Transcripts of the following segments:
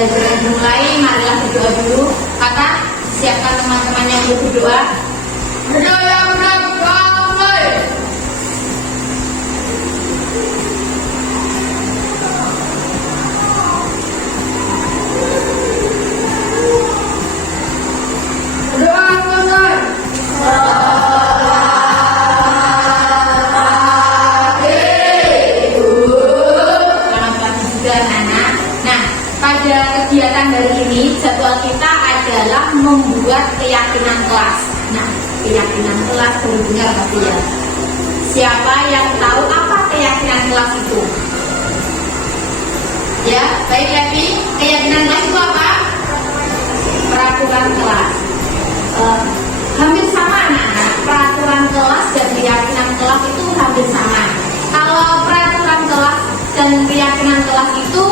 pembelajaran dimulai, marilah berdoa dulu. Kakak, siapkan teman-temannya untuk berdoa. Berdoa yang benar, berdoa mulai. Berdoa mulai. Pada kegiatan hari ini, jadwal kita adalah membuat keyakinan kelas. Nah, keyakinan kelas baru dengar pasti ya. Siapa yang tahu apa keyakinan kelas itu? Ya, baik Levi. Keyakinan kelas itu apa? Peraturan kelas. Hampir sama anak-anak. Peraturan kelas dan keyakinan kelas itu hampir sama. Kalau peraturan kelas dan keyakinan kelas itu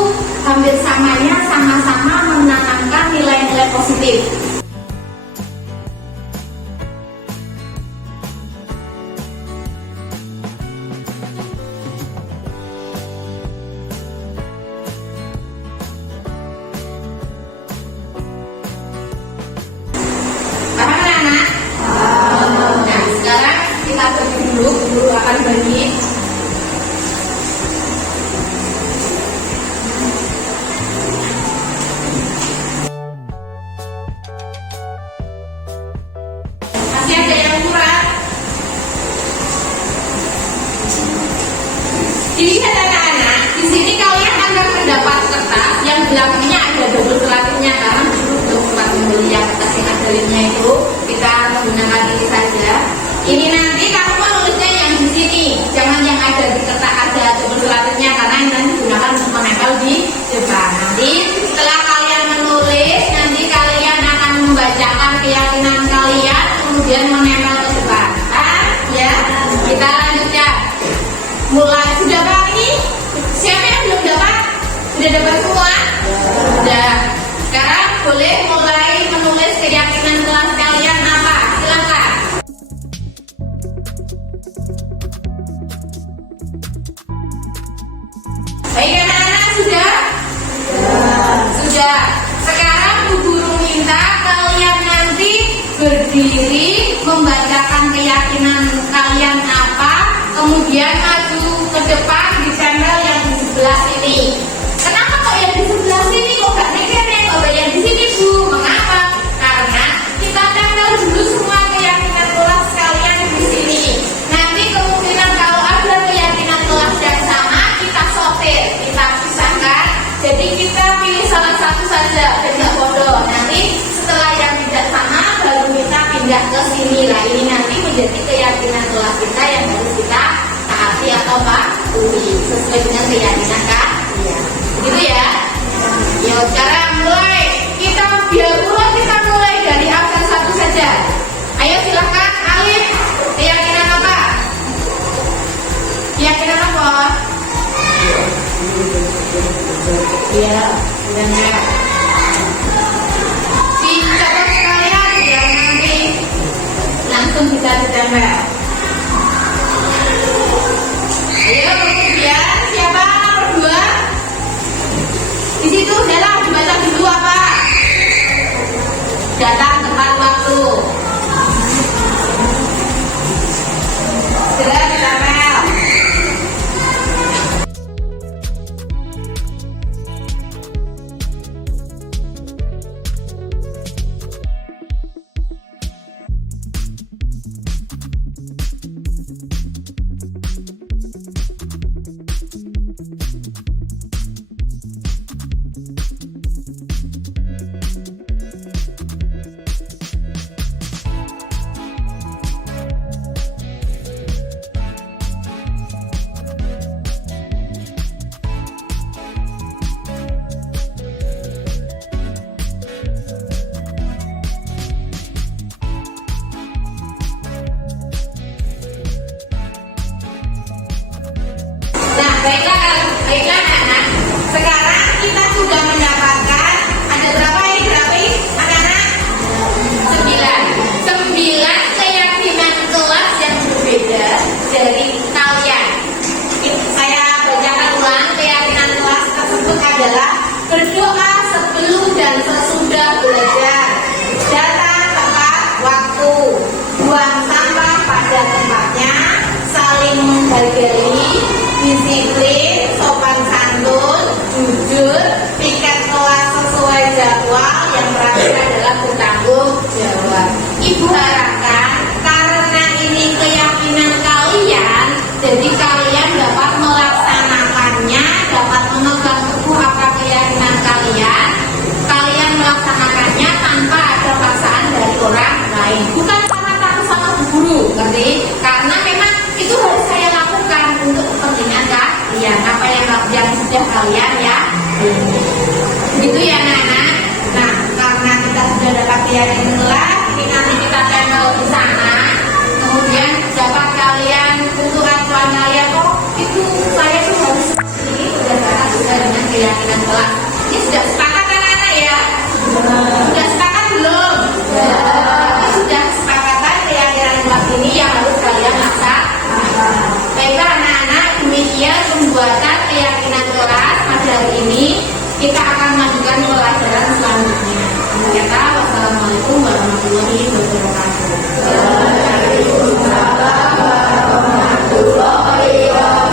hampir samanya sama-sama menanamkan nilai-nilai positif. Paham anak-anak? Nah, sekarang kita bagi dulu, guru akan bagi. Dilihat anak-anak, di sini kalian akan mendapat kertas yang belakangnya ada double selatnya karena double selat yang kertas yang ada limnya itu kita menggunakan ini saja. Ini nanti kamu menulisnya yang di sini, jangan yang ada di kertas ada double selatnya karena ini nanti digunakan untuk menempel di depan. Nanti setelah kalian menulis, nanti kalian akan membacakan keyakinan kalian kemudian menempel ke depan. Ya, kita lanjutkan. Mulai sudah Pak ini? Siapa yang belum dapat? Sudah dapat semua? Sudah. Sekarang boleh mulai menulis keyakinan kelas kalian apa? Silakan. Baik anak-anak sudah? Sudah. Sekarang Bu Guru minta kalian nanti berdiri membacakan keyakinan kalian apa, kemudian maju ke depan di channel yang di sebelah sini. Kenapa kok yang di sebelah sini kok gak mikirnya kalau yang di sini Bu? Mengapa? Karena kita tempel dulu semua keyakinan kelas kalian di sini. Nanti kemungkinan kalau ada keyakinan kelas yang sama kita sortir, kita pisahkan. Jadi kita pilih salah satu saja, tidak bodoh. Nanti setelah yang tidak sama baru kita pindah ke sini. Nah ini nanti menjadi keyakinan kelas kita yang harus kita taati atau patuhi sesuai dengan keyakinan kan? Iya. Gitu ya. Yuk sekarang mulai. Kita biar mulai kita mulai dari absen 1 saja. Ayo silakan Alif. Keyakinan apa? Keyakinan apa? Iya. Benar. Dicatat sekalian biar nanti langsung bisa ditempel. Ayo kemudian siapa nomor 2? Di situ udahlah dibaca dulu apa? Datang tepat waktu. Segera ditempel. Baiklah anak-anak. Sekarang kita sudah mendapatkan ada berapa ini anak-anak? 9 keyakinan kelas yang berbeda dari kalian. Saya bacakan ulang, keyakinan kelas tersebut adalah Berdoa sebelum dan sesudah belajar. Datang tepat waktu. Buang sampah pada tempatnya. Saling menghargai. Disiplin, sopan santun, jujur, piket kelas sesuai jadwal. Yang terakhir adalah bertanggung jawab. Ibu harapkan karena ini keyakinan kalian, jadi kalian dapat melaksanakannya, dapat memegang teguh apa keyakinan kalian. Kalian melaksanakannya tanpa ada paksaan dari orang lain, bukan karena takut sama guru, ngerti? Karena memang itu harus saya lakukan untuk kepentingan kalian, apa yang sudah kalian ya. Gitu ya anak-anak. Nah, karena kita sudah dapat keyakinan kelas, ini nanti kita tempel di sana. Kemudian dapat kalian untuk acuan kalian, oh itu saya tuh harus ini sudah dengan keyakinan kelas. Ini sudah sepakat anak-anak ya? Sudah sepakat belum? Sudah sepakatan keyakinan kelas ini yang harus kalian laksanakan. Baiklah anak-anak, demikian pembuatan keyakinan kelas pada hari ini. Kita akan lanjutkan pelajaran selanjutnya. Kita wassalamualaikum warahmatullahi wabarakatuh. Waalaikumsalam warahmatullahi wabarakatuh.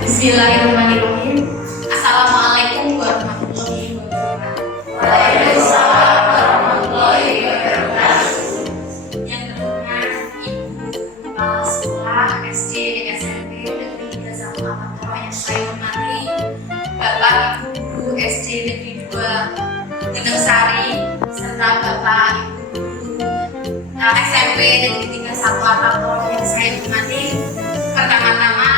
Bismillahirrahmanirrahim. Assalamualaikum warahmatullahi wabarakatuh. Waalaikumsalam warahmatullahi wabarakatuh. Yang terhormat Ibu Kepala Sekolah SD SMP Negeri 31 Amatoro yang saya hormati, Bapak Ibu Guru SD Negeri 2 Gendeng Sari, serta Bapak Ibu Guru SMP Negeri 31 Amatoro yang saya hormati. Pertama-tama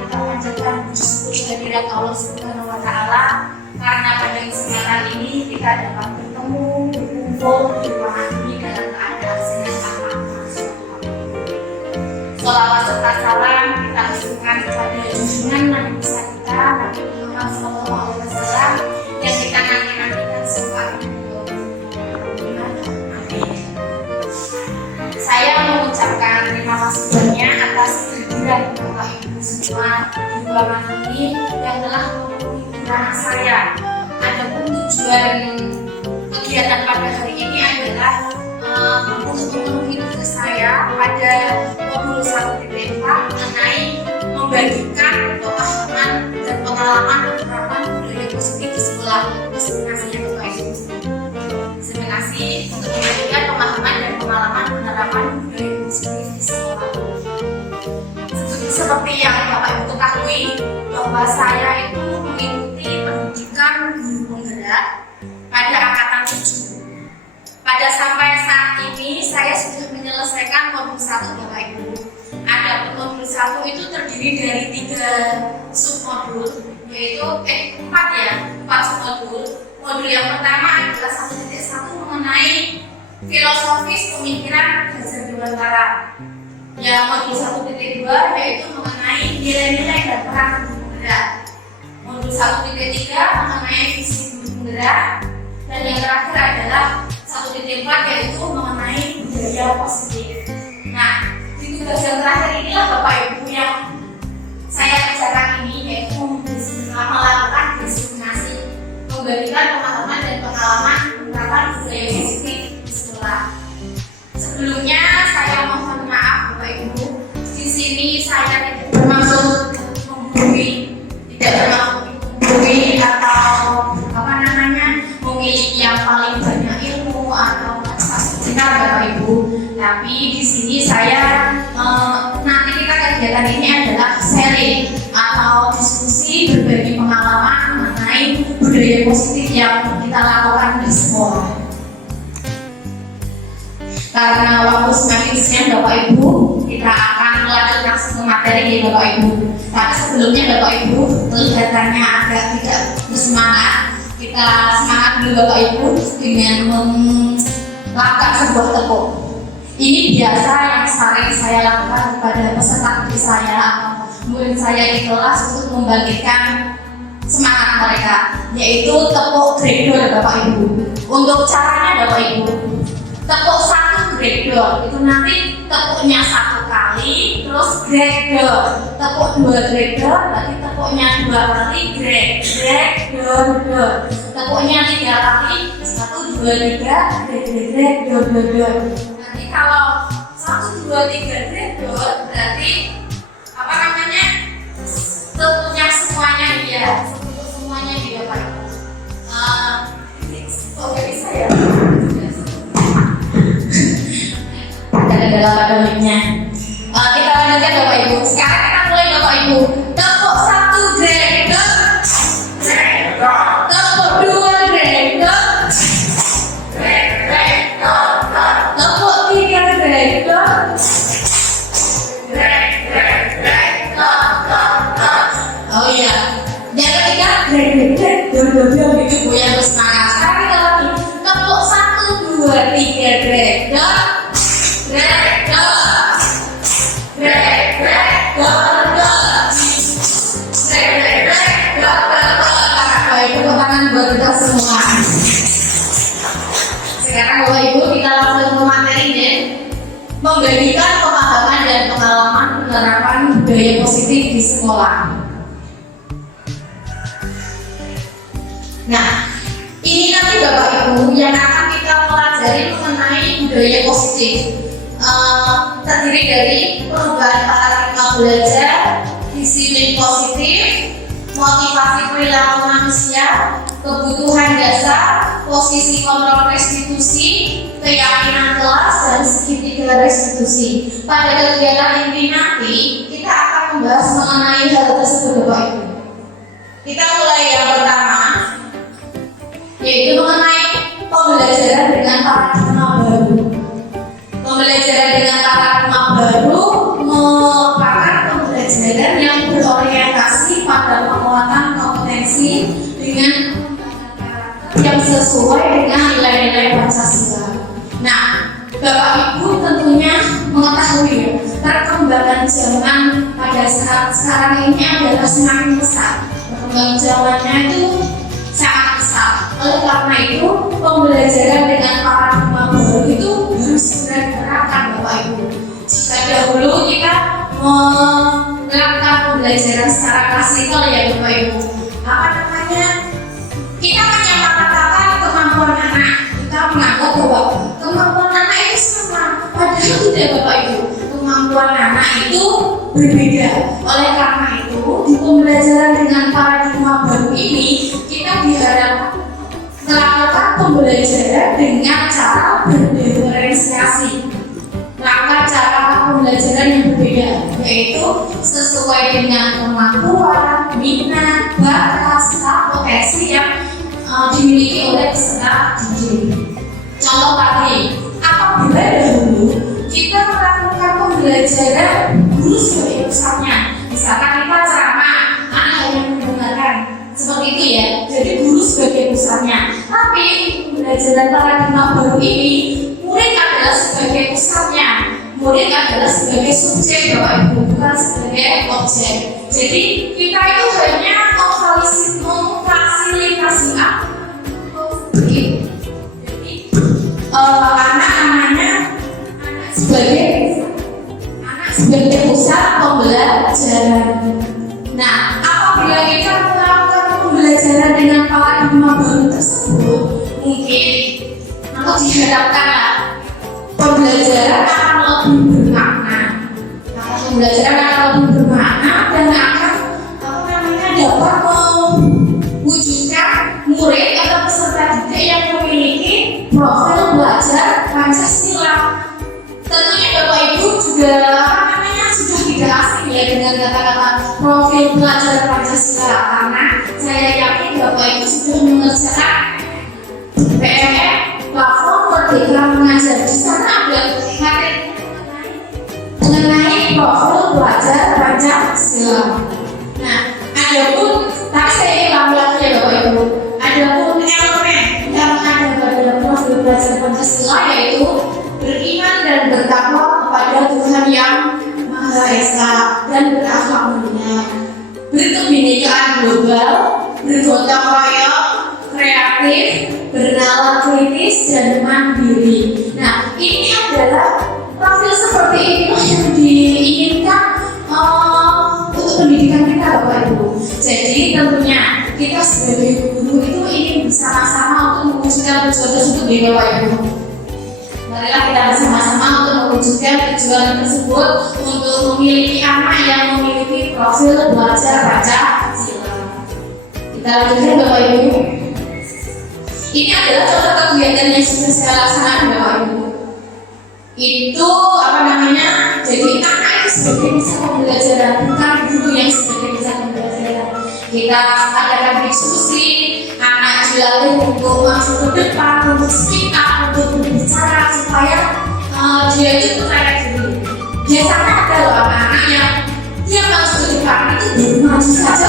kita panjatkan puji kehadirat Allah Subhanahu wa Ta'ala karena pada kesempatan ini kita dapat bertemu berkumpul di ruangan ini dalam keadaan sehat tanpa masalah. Sholawat serta salam kita haturkan kepada junjungan Nabi besar kita Nabi Muhammad SAW yang kita nanti-nantikan semua. Saya mengucapkan terima kasih banyak atas kehadiran Bapak Ibu semua di ruangan ini yang telah memenuhi undangan saya. Adapun tujuan kegiatan pada hari ini adalah untuk memenuhi tugas saya pada modul 1.4 mengenai membagikan pemahaman dan pengalaman penerapan budaya positif di sekolah. Terima kasih ya Bapak Ibu. Terima kasih untuk membagikan pemahaman dan pengalaman penerapan budaya positif di sekolah. Seperti yang Bapak Ibu ketahui bahwa saya itu mengikuti pendidikan guru penggerak pada angkatan 7. Pada sampai saat ini saya sudah menyelesaikan modul 1 Bapak Ibu. Ada modul 1 itu terdiri dari 3 submodul, yaitu 4 submodul. Modul yang pertama adalah 1.1 mengenai filosofis pemikiran belajar dewantara. Yang modul 1.2 yaitu mengenai nilai-nilai dan peran guru penggerak. Modul 1.3 mengenai visi guru penggerak, dan yang terakhir adalah 1.4 yaitu mengenai budaya positif. Nah, di tugas yang terakhir inilah Bapak Ibu yang saya kerjakan ini, yaitu melakukan diskriminasi, membagikan pemahaman dan pengalaman penerapan budaya positif di sekolah. Sebelumnya saya mohon maaf Bapak Ibu, di sini saya tidak bermaksud menggurui, atau memiliki yang paling banyak ilmu atau prestasi Bapak Ibu. Tapi di sini saya nanti kita kegiatan ini adalah sharing atau diskusi berbagi pengalaman mengenai budaya positif yang kita lakukan di sekolah. Karena waktu semakin siang Bapak Ibu, kita akan melanjutkan satu materi ya Bapak Ibu. Tapi sebelumnya Bapak Ibu, kelihatannya agak tidak bersemangat. Kita semangat dulu Bapak Ibu dengan melakukan sebuah tepuk. Ini biasa yang sering saya lakukan kepada peserta didik saya atau murid saya di kelas untuk membangkitkan semangat mereka, yaitu tepuk gregor Bapak Ibu. Untuk caranya Bapak Ibu, tepuk satu gregor itu nanti tepuknya satu kali, terus gregor. Tepuk dua gregor, berarti tepuknya dua kali, gregor. Tepuknya tiga kali, satu dua tiga, gregor. Nanti kalau satu dua tiga gregor, berarti apa namanya? Tepuknya semuanya dia, semuanya dia Pak. Oke bisa ya. Ada mic-nya. Kita lanjutkan Bapak Ibu. Sekarang kita mulai Bapak Ibu. Tepuk satu gregor, tepuk dua gregor, tepuk tiga gregor, oh iya. Yang ketiga gregor gitu Bu yang bersemangat. Sekarang kita lagi tepuk satu dua tiga gregor. Tepuk tangan buat kita semua. Sekarang Bapak Ibu kita langsung ke materinya, membagikan pemahaman dan pengalaman penerapan budaya positif di sekolah. Nah, ini nanti Bapak Ibu yang akan kita pelajari mengenai budaya positif. Terdiri dari perubahan paradigma belajar, disiplin positif, motivasi perilaku manusia, kebutuhan dasar, posisi kontrol restitusi, keyakinan kelas, dan segitiga restitusi. Pada kegiatan inti nanti kita akan membahas mengenai hal tersebut Bapak Ibu. Kita mulai yang pertama, yaitu mengenai pembelajaran dengan paradigma baru. Pembelajaran dengan paradigma baru merupakan pembelajaran yang berorientasi pada penguatan kompetensi dengan yang sesuai dengan nilai-nilai Pancasila. Nah, Bapak Ibu tentunya mengetahui ya, perkembangan zaman pada saat sekarang ini adalah semakin pesat. Perkembangan zamannya itu sangat pesat. Oleh karena itu, pembelajaran dengan paradigma baru itu harus segera diterapkan Bapak Ibu. Jika dahulu kita melakukan pembelajaran secara klasikal ya Bapak Ibu, apa namanya? Kita menyamakan kemampuan anak. Kita menganggap bahwa kemampuan anak itu sama, padahal tidak Bapak Ibu. Kemampuan anak itu berbeda. Oleh karena itu, di pembelajaran dengan paradigma baru ini kita diharapkan melakukan pembelajaran dengan cara berdiferensiasi, melakukan cara pembelajaran yang berbeda, yaitu sesuai dengan kemampuan, minat, bakat, serta potensi yang dimiliki oleh peserta didik. Contoh tadi, apabila dahulu kita melakukan pembelajaran guru sebagai pusatnya, misalkan kita ceramah, anak yang mendengarkan, seperti itu ya. Jadi guru sebagai pusatnya. Tapi pembelajaran paradigma baru ini, murid adalah sebagai pusatnya. Murid adalah sebagai subjek Bapak Ibu, bukan sebagai objek. Jadi kita itu hanya memfasilitasi apa? Jadi anak sebagai pusat pembelajaran. Nah, apabila kita melakukan pembelajaran dengan paradigma baru tersebut, mungkin atau diharapkan pembelajaran akan lebih bermakna. Pembelajaran akan lebih bermakna dan akan dapat mewujudkan murid atau peserta didik yang memiliki profil belajar Pancasila. Tentunya Bapak Ibu juga sudah tidak asing ya dengan kata-kata profil belajar Pancasila, karena saya yakin Bapak Ibu sudah mengerjakan PMR platform Merdeka Mengajar. Di sana ada materi profil belajar Pancasila. Nah, adapun tadi saya ingin ulang-ulang ya Bapak Ibu. Adapun elemen yang ada pada profil belajar Pancasila yaitu beriman dan bertakwa kepada Tuhan yang Maha Esa dan berakhlak mulia, berkebinekaan global, bergotong royong, kreatif, bernalar kritis dan mandiri. Nah, ini adalah profil seperti inilah yang diinginkan untuk pendidikan kita Bapak Ibu. Jadi tentunya kita sebagai guru itu ingin bersama-sama untuk mewujudkan tujuan tersebut ya Bapak Ibu. Marilah kita bersama-sama untuk mewujudkan tujuan tersebut untuk memiliki anak yang memiliki profil belajar Pancasila. Kita lanjutkan Bapak Ibu. Ini adalah contoh kegiatan yang sudah saya laksanakan Bapak Ibu. Itu jadi anak itu sebagai pusat pembelajaran, bukan guru yang sebagai pusat pembelajaran. Kita adakan diskusi, anak dilatih untuk masuk ke depan, untuk speak up, untuk berbicara supaya dia itu percaya diri. Biasanya ada loh anak-anak yang dia masuk ke depan itu baru maju saja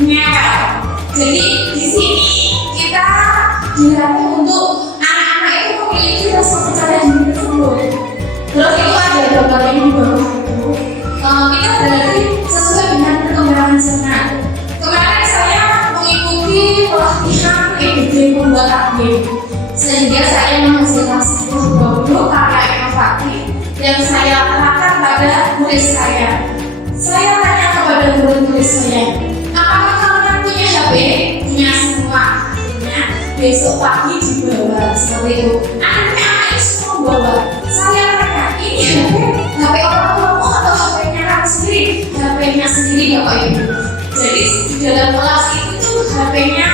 ngepel. Jadi di sini kita dilatih untuk anak-anak itu memiliki rasa percaya diri tersebut. Terus itu ada gambar ini di bawah itu. Kita berarti sesuai dengan perkembangan zaman. Kemarin saya mengikuti pelatihan ide pembuatan game, sehingga saya menghasilkan sebuah produk karya inovatif yang saya terapkan pada murid saya. Saya tanya kepada murid-murid saya, apakah kalian punya HP? Punya semua. Nah, besok pagi dibawa seperti itu. Anak-anak itu semua bawa. Saya tanya, ini HP orang tuamu atau HP-nya kamu sendiri? HP-nya sendiri Bapak Ibu. Jadi di dalam kelas itu tuh HP-nya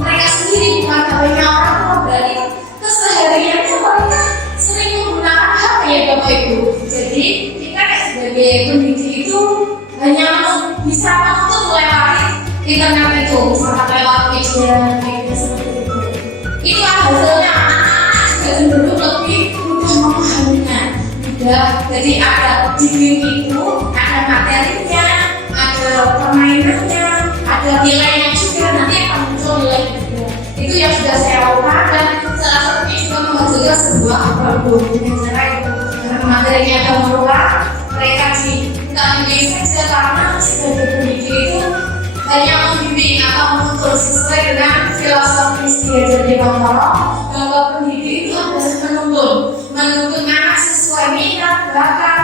mereka sendiri, bukan HP-nya orang tua. Berarti kesehariannya mereka sering menggunakan HP ya Bapak Ibu. Jadi kita sebagai pendidik itu hanya bisa untuk melewati internet itu, misalkan lewat media seperti itu. Itu hasilnya anak-anak juga cenderung lebih mudah memahaminya. Jadi ada di game itu ada materinya, ada permainannya, ada nilainya juga, nanti akan muncul nilai juga. Itu yang sudah saya lakukan dan salah satunya juga menghasilkan sebuah produk dengan cara itu. Karena materinya keluar, mereka di saja karena sebagai pendidik itu hanya membimbing atau menuntut sesuai dengan filosofis belajar di Bangkoro, bahwa pendidik itu adalah menuntut anak sesuai minat, bakat,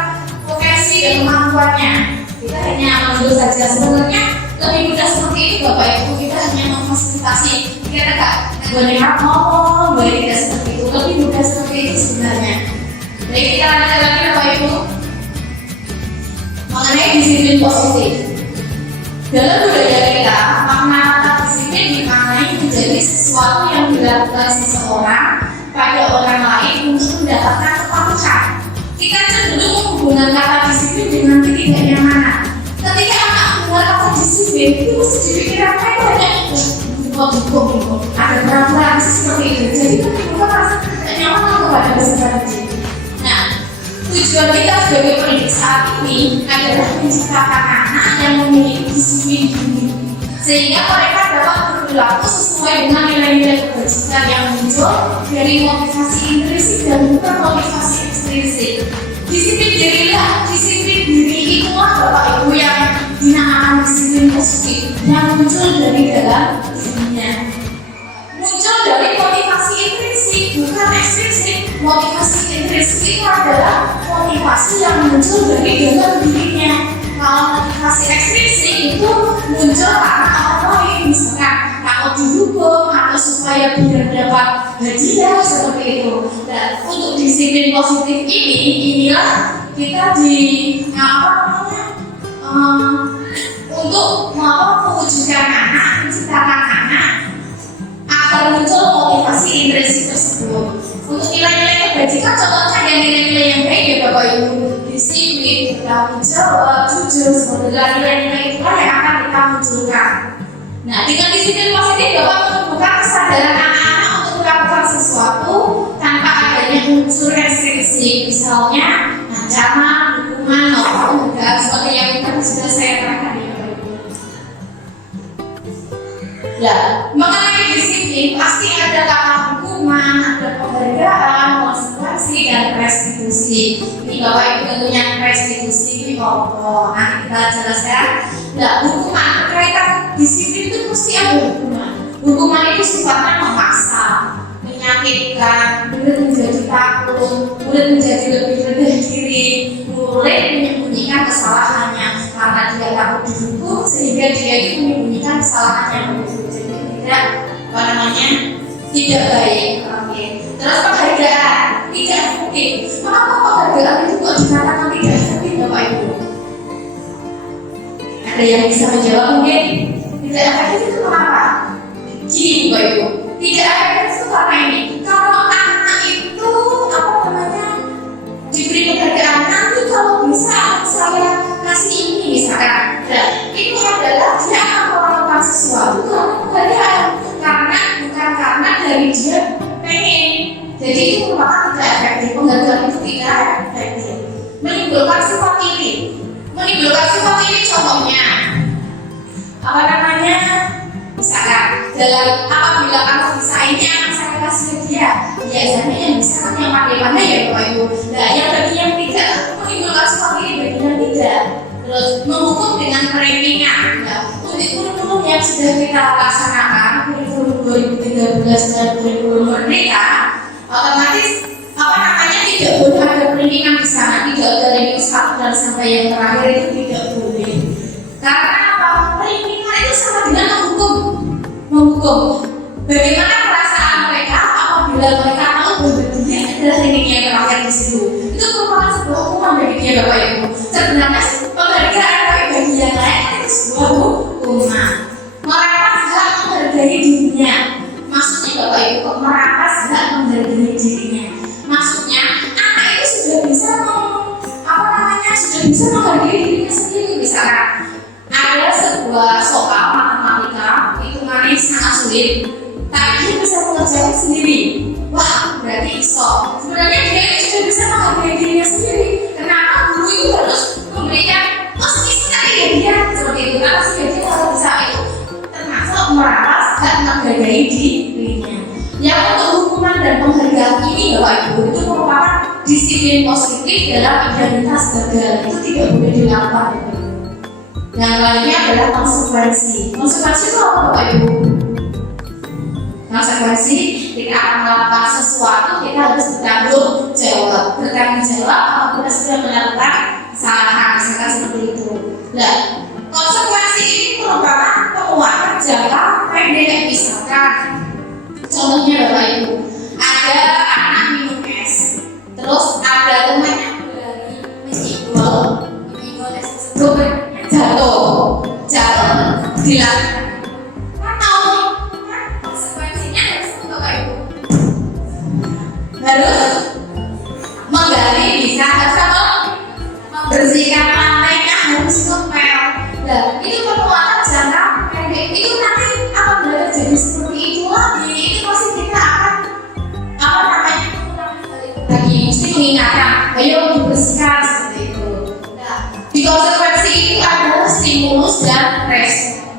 potensi dan kemampuannya. Kita hanya menuntut saja. Sebenarnya lebih mudah seperti itu Bapak Ibu. Kita hanya memfasilitasi. Kita tidak boleh ngomong, boleh tidak seperti itu. Lebih mudah seperti itu sebenarnya. Jadi kita lanjut lagi Bapak Ibu mengenai disiplin positif. Dalam budaya kita, makna kata disiplin dimaknai menjadi sesuatu yang dilakukan seseorang pada orang lain untuk mendapatkan kepatuhan. Kita cenderung menghubungkan kata disiplin dengan ketidaknyamanan. Ketika anak mendengar kata disiplin, itu mesti dipikirkan mereka hanya ada peraturan seperti itu. Jadi kita merasa tidak nyaman kepada peserta didik. Nah, tujuan kita sebagai pendidik saat ini adalah menciptakan anak yang memiliki disiplin diri, sehingga mereka dapat berperilaku sesuai dengan nilai-nilai kebajikan yang muncul dari motivasi intrinsik dan bukan motivasi ekstrinsik. Disiplin diri itulah Bapak Ibu yang dinamakan disiplin positif yang muncul dari dalam dirinya. Muncul dari motivasi intrinsik bukan ekstrinsik. Motivasi intrinsik itu adalah motivasi yang muncul dari dalam dirinya. Kalau motivasi ekstrinsik itu muncul karena orang lain, misalkan takut dihukum atau supaya biar dapat hadiah seperti itu. Dan untuk disiplin positif inilah kita untuk mewujudkan anak, menciptakan anak agar muncul motivasi intrinsik tersebut. Untuk nilai-nilai kebajikan, contohnya ada nilai-nilai yang baik ya Bapak Ibu, disiplin, bertanggung jawab, jujur, sebenarnya nilai-nilai itulah yang akan kita munculkan. Nah, dengan disiplin positif Bapak menumbuhkan kesadaran anak-anak untuk melakukan sesuatu tanpa adanya unsur restriksi, misalnya ancaman, hukuman maupun denda seperti yang sudah saya terangkan ya Bapak Ibu. Nah, mengenai disiplin pasti ada kata hukuman, ada penghargaan, konsekuensi, dan restitusi. Ini Bapak Ibu tentunya restitusi ini apa? Nanti kita jelaskan. Nah, hukuman berkaitan disiplin itu mesti ada hukuman. Hukuman itu sifatnya memaksa, menyakitkan, murid menjadi takut, murid menjadi lebih rendah diri, murid menyembunyikan kesalahannya karena dia takut dihukum sehingga dia itu menyembunyikan kesalahannya begitu. Jadi tidak tidak baik. Oke. Terus penghargaan tidak efektif. Kenapa penghargaan itu kok dikatakan tidak efektif Bapak Ibu? Ada yang bisa menjawab mungkin? Tidak efektif itu kenapa? Gini Bapak Ibu, tidak efektif itu karena ini. Kalau anak itu diberi penghargaan, nanti kalau bisa saya kasih ini misalkan, itu adalah dia akan melakukan sesuatu karena penghargaan, bukan karena dari dia pengen. Jadi itu merupakan tidak efektif. Penghargaan itu tidak efektif. Menimbulkan sifat iri. Contohnya misalkan dalam apabila kamu bisa ini akan saya kasih ke dia, biasanya yang bisa kan yang pandai-pandai ya Bapak Ibu. Nah, yang bagi yang tidak menimbulkan sifat iri, bagi yang tidak. Terus menghukum dengan perankingan. Nah, untuk kurikulum yang sudah kita laksanakan, kurikulum 2013 dan kurikulum Merdeka, otomatis tidak boleh ada perankingan di sana, tidak ada ranking 1 dan sampai yang terakhir itu tidak boleh. Karena apa? Perankingan itu sama dengan menghukum. Bagaimana perasaan mereka apabila mereka tahu bahwa dia adalah ranking yang terakhir di situ? Itu merupakan sebuah hukuman bagi dia Bapak Ibu. Sebenarnya penghargaan bagi yang lain itu sebuah hukuman. Merampas hak menghargai dirinya. Maksudnya Bapak Ibu, merampas hak menghargai dirinya. Maksudnya anak itu sudah bisa menghargai dirinya sendiri. Misalkan ada sebuah soal matematika hitungannya sangat sulit, tapi dia bisa mengerjakan sendiri. Wah, berarti iso. Sebenarnya dia itu sudah bisa menghargai dirinya sendiri. Kenapa guru itu harus memberikan sekali ya dia seperti itu? Karena sih dia harus bisa itu termasuk merampas hak menghargai dirinya. Yang untuk hukuman dan penghargaan ini Bapak Ibu itu merupakan disiplin positif dalam identitas gagal. Itu tidak boleh dilakukan Bapak Ibu. Yang lainnya adalah konsekuensi. Konsekuensi itu apa Bapak Ibu? Konsekuensi ketika akan melakukan sesuatu kita harus bertanggung jawab apabila sudah melakukan kesalahan, misalkan seperti itu. Nah, konsekuensi ini merupakan penguatan jangka pendek. Misalkan contohnya Bapak Ibu, ada anak minum es, terus ada temannya dari menyenggol es tersebut jatuh dilakukan. Konsekuensinya harus Bapak Ibu harus menggali, bisa membersihkan lantainya, harus ngepel. Nah, itu penguatan jangka pendek. Itu nanti apabila terjadi seperti itu lagi, itu pasti kita akan lagi mesti mengingatkan, ayo dibersihkan seperti itu. Nah, di konsekuensi itu adalah stimulus dan respon.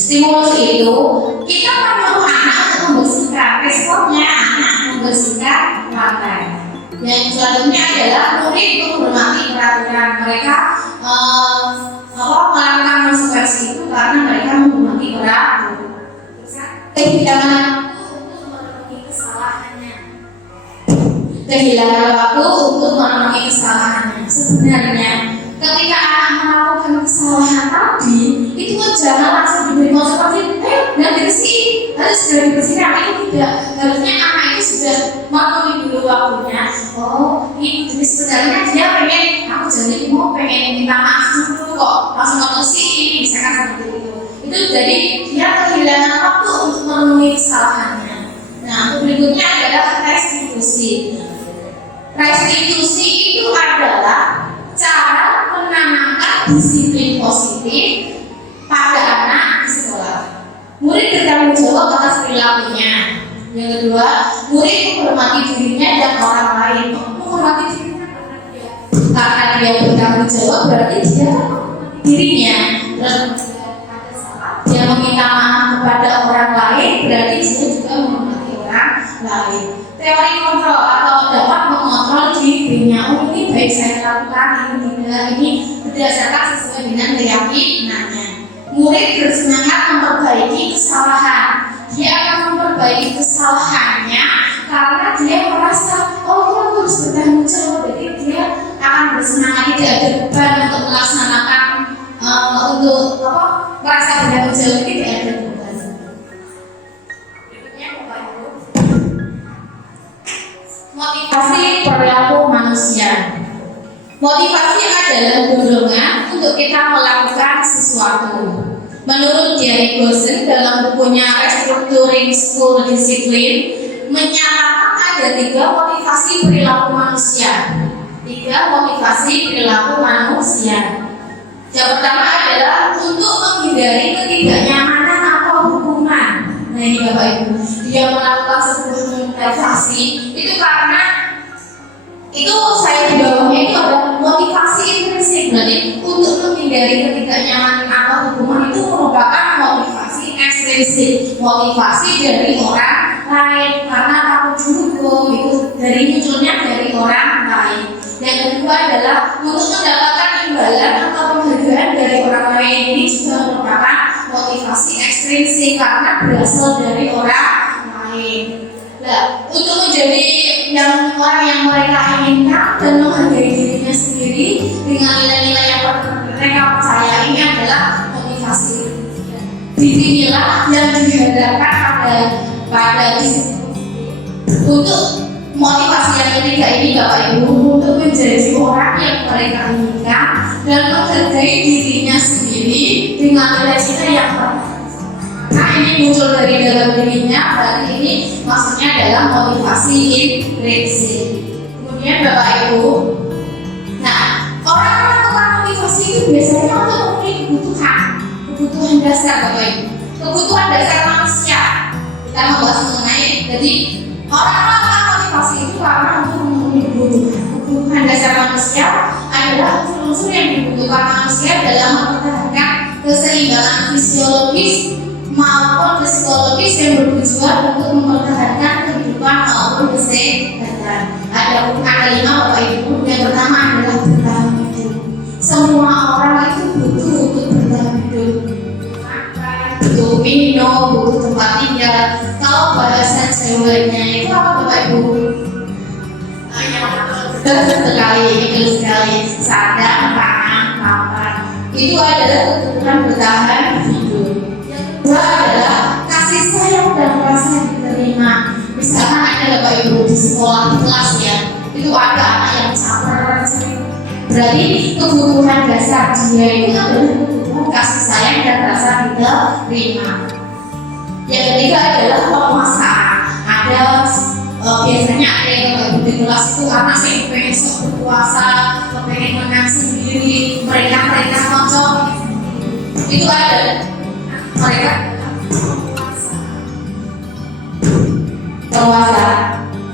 Stimulus itu kita menyuruh anak untuk membersihkan, responnya anak membersihkan lantai. Yang selanjutnya adalah murid menghormati peraturan. Mereka melakukan konsekuensi itu karena mereka menghormati peraturan. Kehilangan waktu untuk memenuhi kesalahannya. Sebenarnya ketika anak melakukan kesalahan tadi, itu jangan langsung diberi konsekuensi. Dan harus sudah dibersihkan. Itu tidak. Harusnya anak itu sudah memenuhi dulu waktunya. Oh, ini sebenarnya dia pengen, aku jadi pengen minta maaf dulu kok. Langsung ngomong misalkan seperti itu. Itu jadi dia kehilangan waktu untuk memenuhi kesalahannya. Nah, berikutnya adalah restitusi. Restitusi itu adalah cara menanamkan disiplin positif pada anak di sekolah. Murid bertanggung jawab atas perilakunya. Yang kedua, murid menghormati dirinya dan orang lain. Menghormati dirinya karena dia bertanggung jawab, berarti dia menghormati dirinya. Terus dia meminta maaf kepada orang lain, berarti dia juga menghormati orang lain. Teori kontrol atau dapat mengontrol dirinya. Oh, ini baik saya lakukan, ini tidak, ini berdasarkan sesuai dengan keyakinannya. Murid bersemangat memperbaiki kesalahan. Dia akan memperbaiki kesalahannya karena dia merasa, oh dia harus bertanggung jawab. Jadi dia akan bersemangat, tidak ada beban untuk melaksanakan untuk merasa bertanggung jawab, tidak ada beban. Berikutnya Bapak Ibu, motivasi perilaku manusia. Motivasi adalah dorongan untuk kita melakukan sesuatu. Menurut Jerry Gosen dalam bukunya Restructuring School Discipline menyatakan ada 3 motivasi perilaku manusia. 3 motivasi perilaku manusia. Yang pertama adalah untuk menghindari ketidaknyamanan atau hukuman. Nah ini Bapak Ibu, dia melakukan sebuah motivasi itu karena itu saya di bawahnya itu ada motivasi intrinsik, berarti untuk menghindari ketidaknyamanan atau hukuman itu merupakan motivasi ekstrinsik, motivasi dari orang lain karena takut dihukum, itu dari munculnya dari orang lain. Yang kedua adalah untuk mendapatkan imbalan atau penghargaan dari orang lain, ini juga merupakan motivasi ekstrinsik karena berasal dari orang lain. Nah, untuk menjadi yang orang yang mereka inginkan dan menghargai dirinya sendiri dengan nilai-nilai yang mereka percaya, ini adalah motivasi. Disinilah yang dihadapkan pada untuk motivasi yang ketiga ini Bapak Ibu, untuk menjadi orang yang mereka inginkan dan menghargai dirinya sendiri dengan nilai-nilai yang mereka. Nah ini muncul dari dalam dirinya, berarti ini maksudnya adalah motivasi intrinsik. Kemudian Bapak Ibu, nah orang melakukan motivasi itu biasanya untuk memenuhi kebutuhan dasar Bapak Ibu, kebutuhan dasar manusia. Kita membahas mengenai, jadi orang melakukan motivasi itu karena untuk memenuhi kebutuhan dasar manusia adalah unsur-unsur yang dibutuhkan manusia dalam mempertahankan keseimbangan fisiologis maupun psikologis yang bertujuan untuk mempertahankan kehidupan maupun kesehatan. Ada 5 Bapak Ibu. Yang pertama adalah bertahan hidup. Semua orang itu butuh untuk bertahan hidup. Makan, butuh minum, butuh tempat tinggal. Kalau bahasa Jawanya itu apa Bapak Ibu? Betul sekali. Sadar, pangan, papan. Itu adalah kebutuhan bertahan hidup. Kedua adalah kasih sayang dan rasa diterima. Misalkan ada Bapak Ibu di sekolah, di kelas ya, itu ada anak yang caper, berarti kebutuhan dasar dia itu adalah kebutuhan kasih sayang dan rasa diterima. Yang ketiga adalah pemaksaan. Ada biasanya ada yang Bapak Ibu di kelas itu anak yang pengen berpuasa, pengen menang sendiri, mereka kocok, itu ada. Mereka penguasa.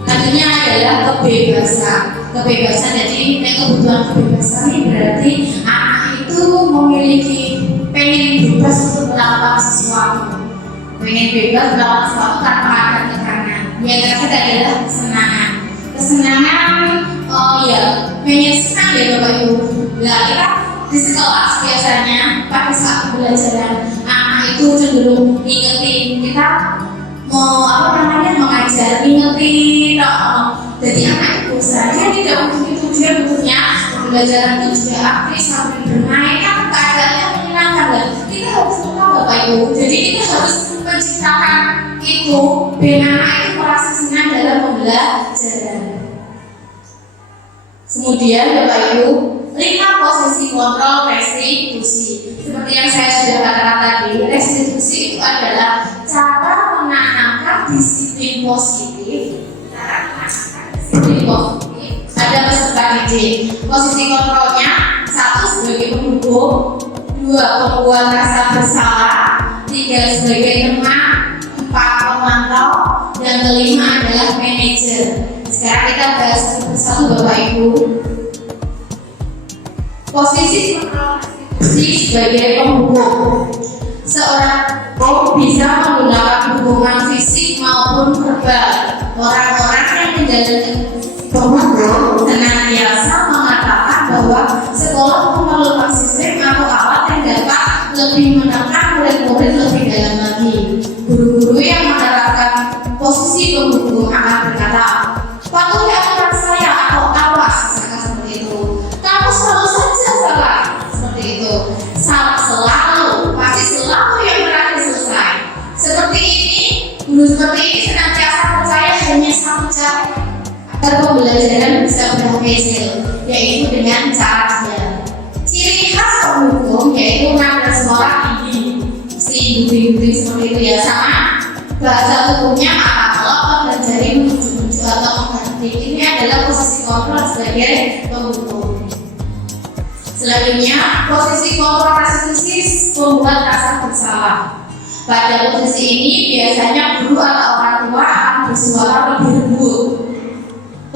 Selanjutnya adalah kebebasan. Jadi kebutuhan kebebasan ini berarti anak itu memiliki pengen bebas untuk melakukan sesuatu, pengen bebas melakukan sesuatu tanpa ada tekanan. Yang terakhir adalah kesenangan. Ya pengen senang ya Bapak Ibu. Nah kita di sekolah biasanya pada saat pembelajaran anak itu cenderung ingetin kita mau mengajar, ingetin jadi anak itu sebenarnya tidak untuk itu, dia butuhnya pembelajaran itu juga aktif sambil bermain, kan keadaannya menyenangkan kan? Kita harus tahu Bapak Ibu, jadi kita harus menciptakan itu biar anak itu merasa senang dalam pembelajaran. Kemudian Bapak Ibu, 5 posisi kontrol restitusi. Seperti yang saya sudah katakan tadi, restitusi itu adalah cara menanamkan disiplin positif. Ada peserta didik. Posisi kontrolnya 1 sebagai pendukung, 2 pembuat rasa bersalah, 3 sebagai teman, 4 pemantau, yang kelima adalah manajer. Sekarang kita bahas satu Bapak Ibu. Posisi sebagai penghubung. Seorang bisa menggunakan hubungan fisik maupun verbal. Orang-orang yang menjalani penghubung senantiasa mengatakan bahwa sekolah memerlukan sistem atau alat yang dapat lebih menekan murid-murid lebih dalam lagi. Guru-guru yang menerapkan posisi penghubung akan berkata, patuhi aturan saya atau awas, misalkan seperti itu. Kamu selalu saja salah, seperti itu. Salah selalu, pasti selalu yang berakhir selesai. Seperti ini, guru seperti ini senantiasa percaya hanya satu cara agar pembelajaran bisa berhasil, yaitu dengan cara dia. Ciri khas penghubung yaitu nada suara tinggi, si gunting seperti itu ya, sama bahasa tubuhnya mata melotot dan jari menuju atau mengganti. Ini adalah posisi kontrol sebagai penghubung. Selanjutnya, posisi kontrol restitusi membuat rasa bersalah. Pada posisi ini biasanya guru atau orang tua akan bersuara lebih lembut.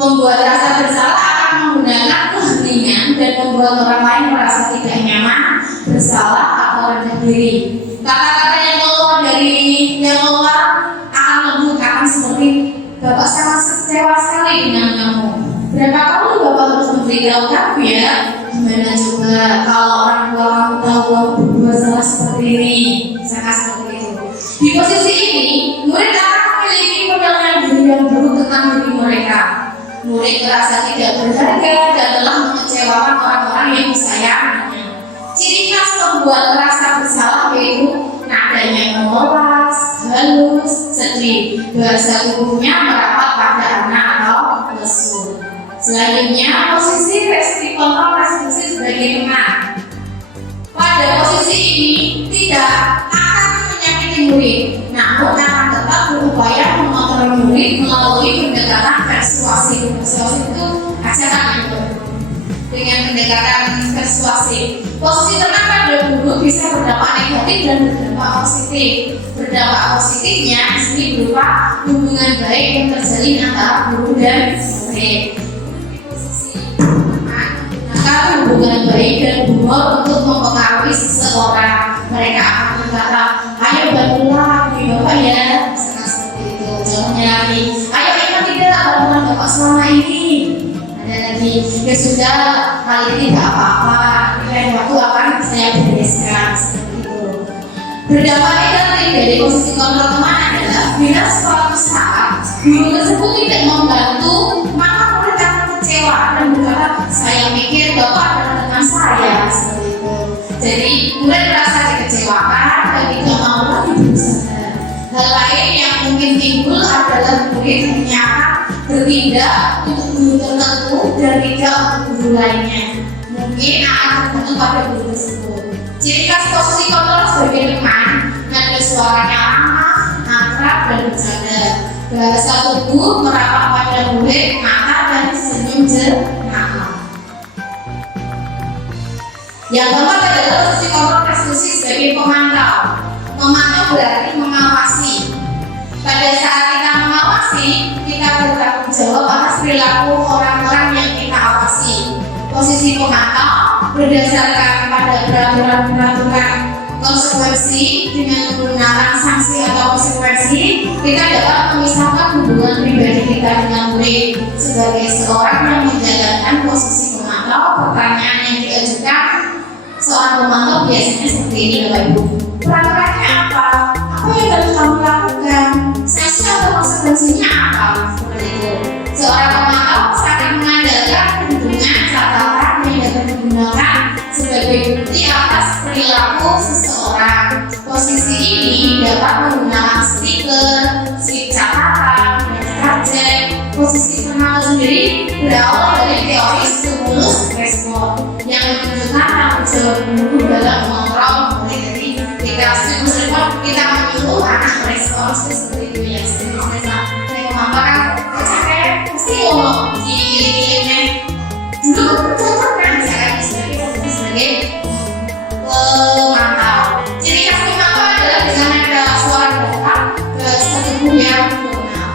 Membuat rasa bersalah akan menggunakan keheningan dan membuat orang lain merasa tidak nyaman, bersalah atau rendah diri. Kata-kata yang keluar akan lembut, akan seperti, Bapak sangat kecewa sekali dengan kamu. Berapa kali Bapak harus memberitahu kamu ya? Gimana coba kalau orang tua kamu tahu kamu berbuat salah seperti ini? Sangat seperti itu. Di posisi ini, murid akan memiliki penilaian diri yang buruk tentang diri mereka. Murid merasa tidak berharga dan telah mengecewakan orang-orang yang disayanginya. Ciri khas pembuat rasa bersalah yaitu nadanya memolas, halus, sedih. Bahasa tubuhnya merapat pada anak atau lesu. Selanjutnya, posisi kontrol restitusi sebagai teman. Pada posisi ini tidak akan menyakiti murid, namun akan tetap berupaya mengontrol murid melalui pendekatan persuasif. Persuasif itu ajakan itu dengan pendekatan persuasif. Posisi teman pada guru bisa berdampak negatif dan berdampak positif. Berdampak positifnya di sini berupa hubungan baik yang terjalin antara guru dan murid. Maka hubungan baik dan humor untuk mempengaruhi seseorang. Mereka akan berkata, ayo bantulah di Bapak ya, misalkan seperti itu. Contohnya lagi, ayo ingat tidak bantuan Bapak selama ini. Ada lagi, ya sudah, kali ini tidak apa-apa, lain waktu akan saya bereskan, seperti itu. Berdampak negatif dari posisi kontrol teman adalah bila suatu saat guru tersebut tidak membantu, maka murid akan kecewa dan berkata, saya pikir Bapak adalah teman saya, seperti itu. Jadi murid merasa dikecewakan dan tidak mau lagi berusaha. Hal lain yang mungkin timbul adalah murid ternyata berpindah untuk guru tertentu dan tidak untuk guru lainnya. Mungkin akan tergantung pada guru tersebut. Ciri khas posisi kontrol sebagai teman, nada suaranya ramah, akrab dan bercanda. Bahasa tubuh merapat pada murid, mata dan senyum jernih. Yang keempat adalah posisi kontrol restitusi sebagai pemantau. Memantau berarti mengawasi. Pada saat kita mengawasi, kita bertanggung jawab atas perilaku orang-orang yang kita awasi. Posisi pemantau berdasarkan pada peraturan konsekuensi dengan menggunakan sanksi atau konsekuensi, kita dapat memisahkan hubungan pribadi kita dengan murid. Sebagai seorang yang menjalankan posisi pemantau, pertanyaan yang diajukan seorang pemantau biasanya seperti ini, Bapak Ibu. Peraturannya apa? Apa yang harus kamu lakukan? Sanksi atau konsekuensinya apa? Seperti itu. Seorang pemantau sangat mengandalkan perhitungan catatan yang dapat digunakan sebagai bukti atas perilaku seseorang. Posisi ini dapat menggunakan stiker, slip catatan, project. Posisi pemantau sendiri berawal dari teori stimulus respon yang menunjukkan tanggung jawab guru dalam mengontrol murid. Jadi ketika stimulus respon kita menyuruh anak merespon seperti itu ya. Misalnya saya pemantau kan kecapek, pasti ngomong gini-gini. Dulu contoh kan misalkan sebagai pemantau. Ciri khas pemantau adalah dengan ada suara datang ke tubuh yang berwenang.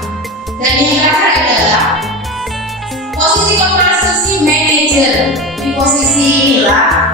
posisi inilah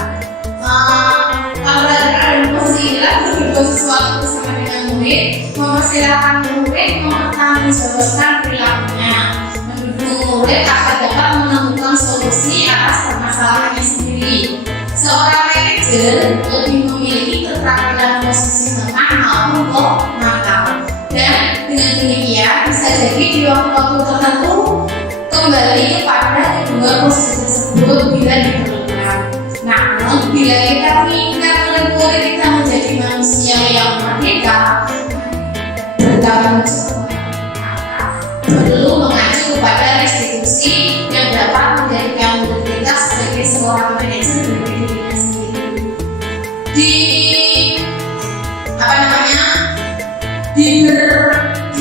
kalau ada di posisi inilah berbuat sesuatu bersama dengan murid, mempersilahkan murid mempertanggungjawabkan perilakunya, mendukung murid agar dapat menemukan solusi atas permasalahannya sendiri. Seorang manajer lebih memiliki keterampilan posisi tengah maupun belakang, dan dengan demikian bisa jadi di waktu-waktu tertentu kembali kepada kedua posisi tersebut bila diperlukan. Namun bila kita menginginkan murid kita menjadi manusia yang merdeka, bertanggung jawab, perlu mengacu kepada restitusi yang dapat menjadikan murid kita sebagai seorang manajer dari dirinya sendiri.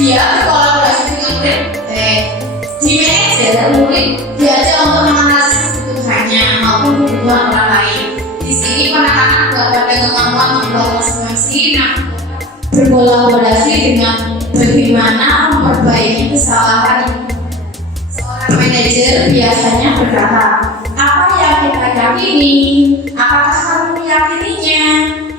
Dia berkolaborasi dengan murid. Di manajer, murid diajak untuk menganalisis kebutuhannya maupun kebutuhan orang lain. Di sini penekanan pada kemampuan membuat masing-masing berkolaborasi dengan bagaimana memperbaiki kesalahan. Seorang manajer biasanya berharap, apa yang kita yakini, apakah kamu meyakininya?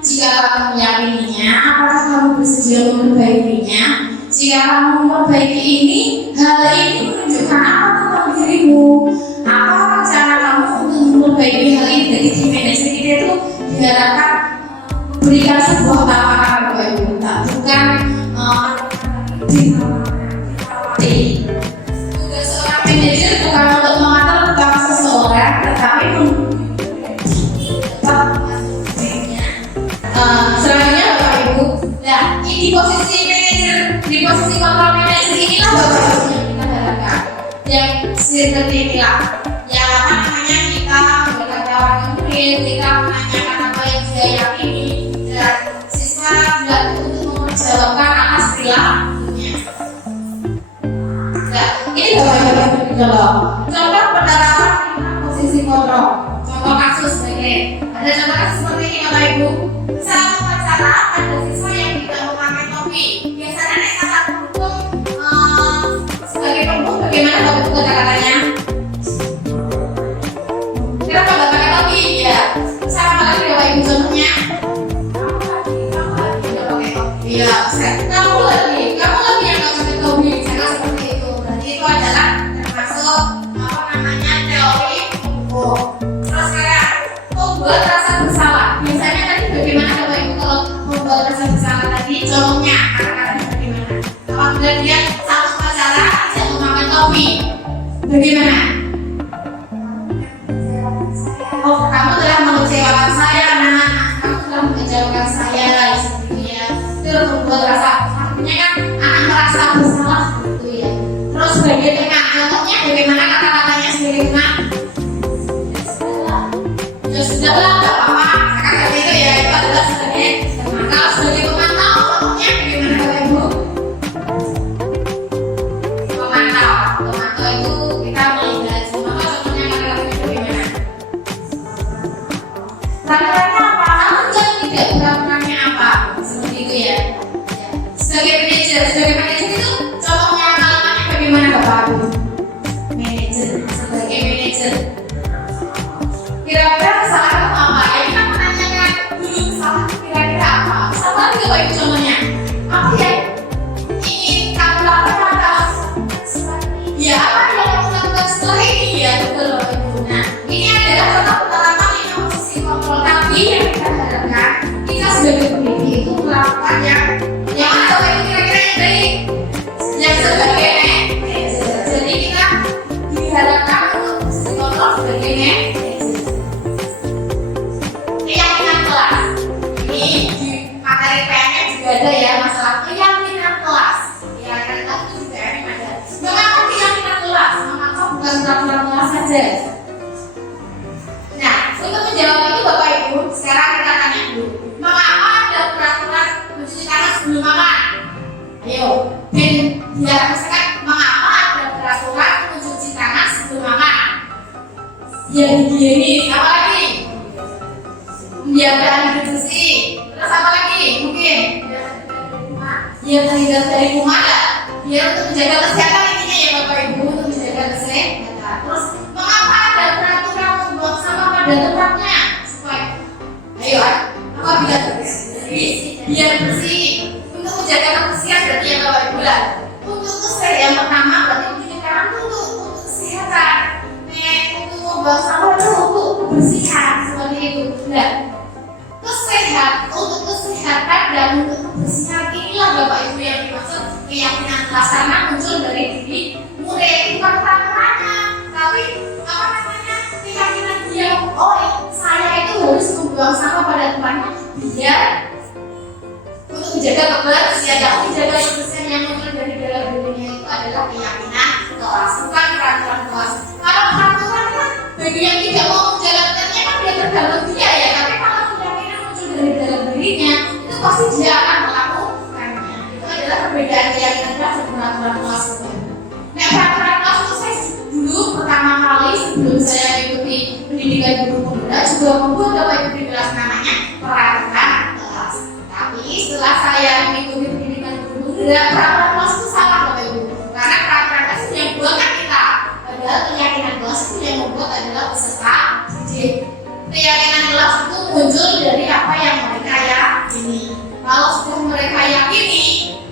Jika kamu meyakininya, apakah kamu bersedia memperbaikinya? Jika kamu memperbaiki ini, hal ini menunjukkan apa tentang dirimu? Apa rencana kamu untuk memperbaiki hal ini? Jadi di manajer kita itu diharapkan memberikan sebuah tawaran kepada ibu, bukan tugas seorang manajer bukan untuk mengatur tentang seseorang, tetapi selanjutnya Bapak Ibu. Nah, di posisi manajer, di posisi kontrol manajer inilah Bapak Ibu yang kita harapkan, yang seperti inilah, yang apa namanya kita memberikan tawaran murid, kita menanyakan apa yang dia yakini, dan siswa juga untuk memperjawabkan atas perilakunya. Nah, ini Bapak Ibu contoh penerapan posisi kontrol, contoh kasus sebagai ada contoh kasus seperti ini Bapak Ibu. Saat upacara ada siswa yang tidak memakai topi. Biasanya nek saat pendukung sebagai pendukung bagaimana Bapak Ibu kata-katanya? Kita nggak pakai topi ya. Sama lagi Bapak Ibu contohnya. Kamu lagi nggak pakai topi. Iya, kamu lagi yang nggak pakai topi. Cara seperti itu. Berarti itu adalah termasuk apa namanya teori pendukung. Terus kayak membuat rasa bersalah. Biasanya tadi bagaimana Bapak Ibu kalau membuat rasa bersalah tadi? Contohnya, kata-katanya bagaimana? Apabila dia saat upacara tidak memakai topi, bagaimana? Oh, kamu telah mengecewakan saya, anak-anak. Kamu telah mengecewakan saya, seperti itu ya. Itu membuat rasa, artinya kan anak merasa bersalah, gitu ya. Terus bagaimana? Contohnya bagaimana kata-katanya sebagai tengah? Ya sudahlah, nggak apa-apa. Kan itu ya, itu adalah sebagai kalau sebagai pemantau, contohnya bagaimana Bapak Ibu? Pemantau itu kita melihat. Maka contohnya kata-katanya bagaimana? Peraturannya apa? Namun jangan tidak peraturannya apa? Seperti itu ya. Sebagai manajer itu contohnya kalimatnya bagaimana Bapak Ibu? Manajer, sebagai manajer. Kira-kira kesalahan apa? Ya kita menanyakan dulu kesalahan kira-kira apa? Sama lagi Bapak Ibu contohnya. Apa ya? Ingin kamu lakukan apa? Ya apa yang kamu lakukan setelah ini? Ya betul Bapak Ibu. Nah, ini adalah contoh penerapan ini posisi kontrol. Tapi yang kita harapkan kita sebagai pendidik itu melakukan yang mana Bapak Ibu kira-kira yang baik? Yang sebagai manajer. Jadi kita diharapkan untuk posisi kontrol sebagai manajer. Keyakinan kelas. Ini di materi PNS juga ada ya masalah keyakinan kelas. Keyakinan kelas itu juga ada. Mengapa keyakinan kelas? Mengapa bukan peraturan kelas saja? Nah, untuk menjawab itu Bapak Ibu, sekarang kita tanya dulu. Mengapa ada peraturan mencuci tangan sebelum makan? Ayo, dan diharapkan mengapa ada peraturan mencuci tangan sebelum makan? Ya higienis, apa lagi? Menjaga hidup bersih. Terus apa lagi? Mungkin ya terhindar dari kuman. Biar untuk menjaga kesehatan intinya ya Bapak Ibu, untuk menjaga kesehatan. Terus mengapa ada peraturan membuang sampah pada biar bersih. Untuk menjaga kebersihan berarti yang Bapak Ibu lah. Untuk kesehatan yang pertama berarti cuci tangan untuk kesehatan. Untuk membuang sampah itu untuk kebersihan seperti itu. Nah, untuk kesehatan dan untuk kebersihan inilah Bapak Ibu yang dimaksud keyakinan kelas, karena muncul dari diri murid, bukan tantangannya, tapi keyakinan dia, saya itu harus membuang sampah pada tempatnya biar untuk menjaga kebersihan. Yang menjaga kebersihan yang muncul dari dalam dirinya itu adalah keyakinan kelas, bukan peraturan kelas. Kalau peraturan kan bagi yang tidak mau menjalankannya kan dia tergantung dia ya, tapi kalau keyakinan muncul dari dalam dirinya itu pasti dia akan melakukannya. Itu adalah perbedaan keyakinan kelas dan peraturan kelas. Nah, peraturan kelas itu saya dulu pertama kali sebelum saya mengikuti pendidikan guru pemuda juga membuat Bapak Ibu di kelas namanya peraturan kelas. Tapi setelah saya mengikuti pendidikan guru pemuda, peraturan kelas itu salah Bapak Ibu, karena peraturan kelas itu yang buatkan kita, padahal keyakinan kelas itu yang membuat adalah peserta didik. Keyakinan kelas itu muncul dari apa yang mereka yakini. Kalau sudah mereka yakini,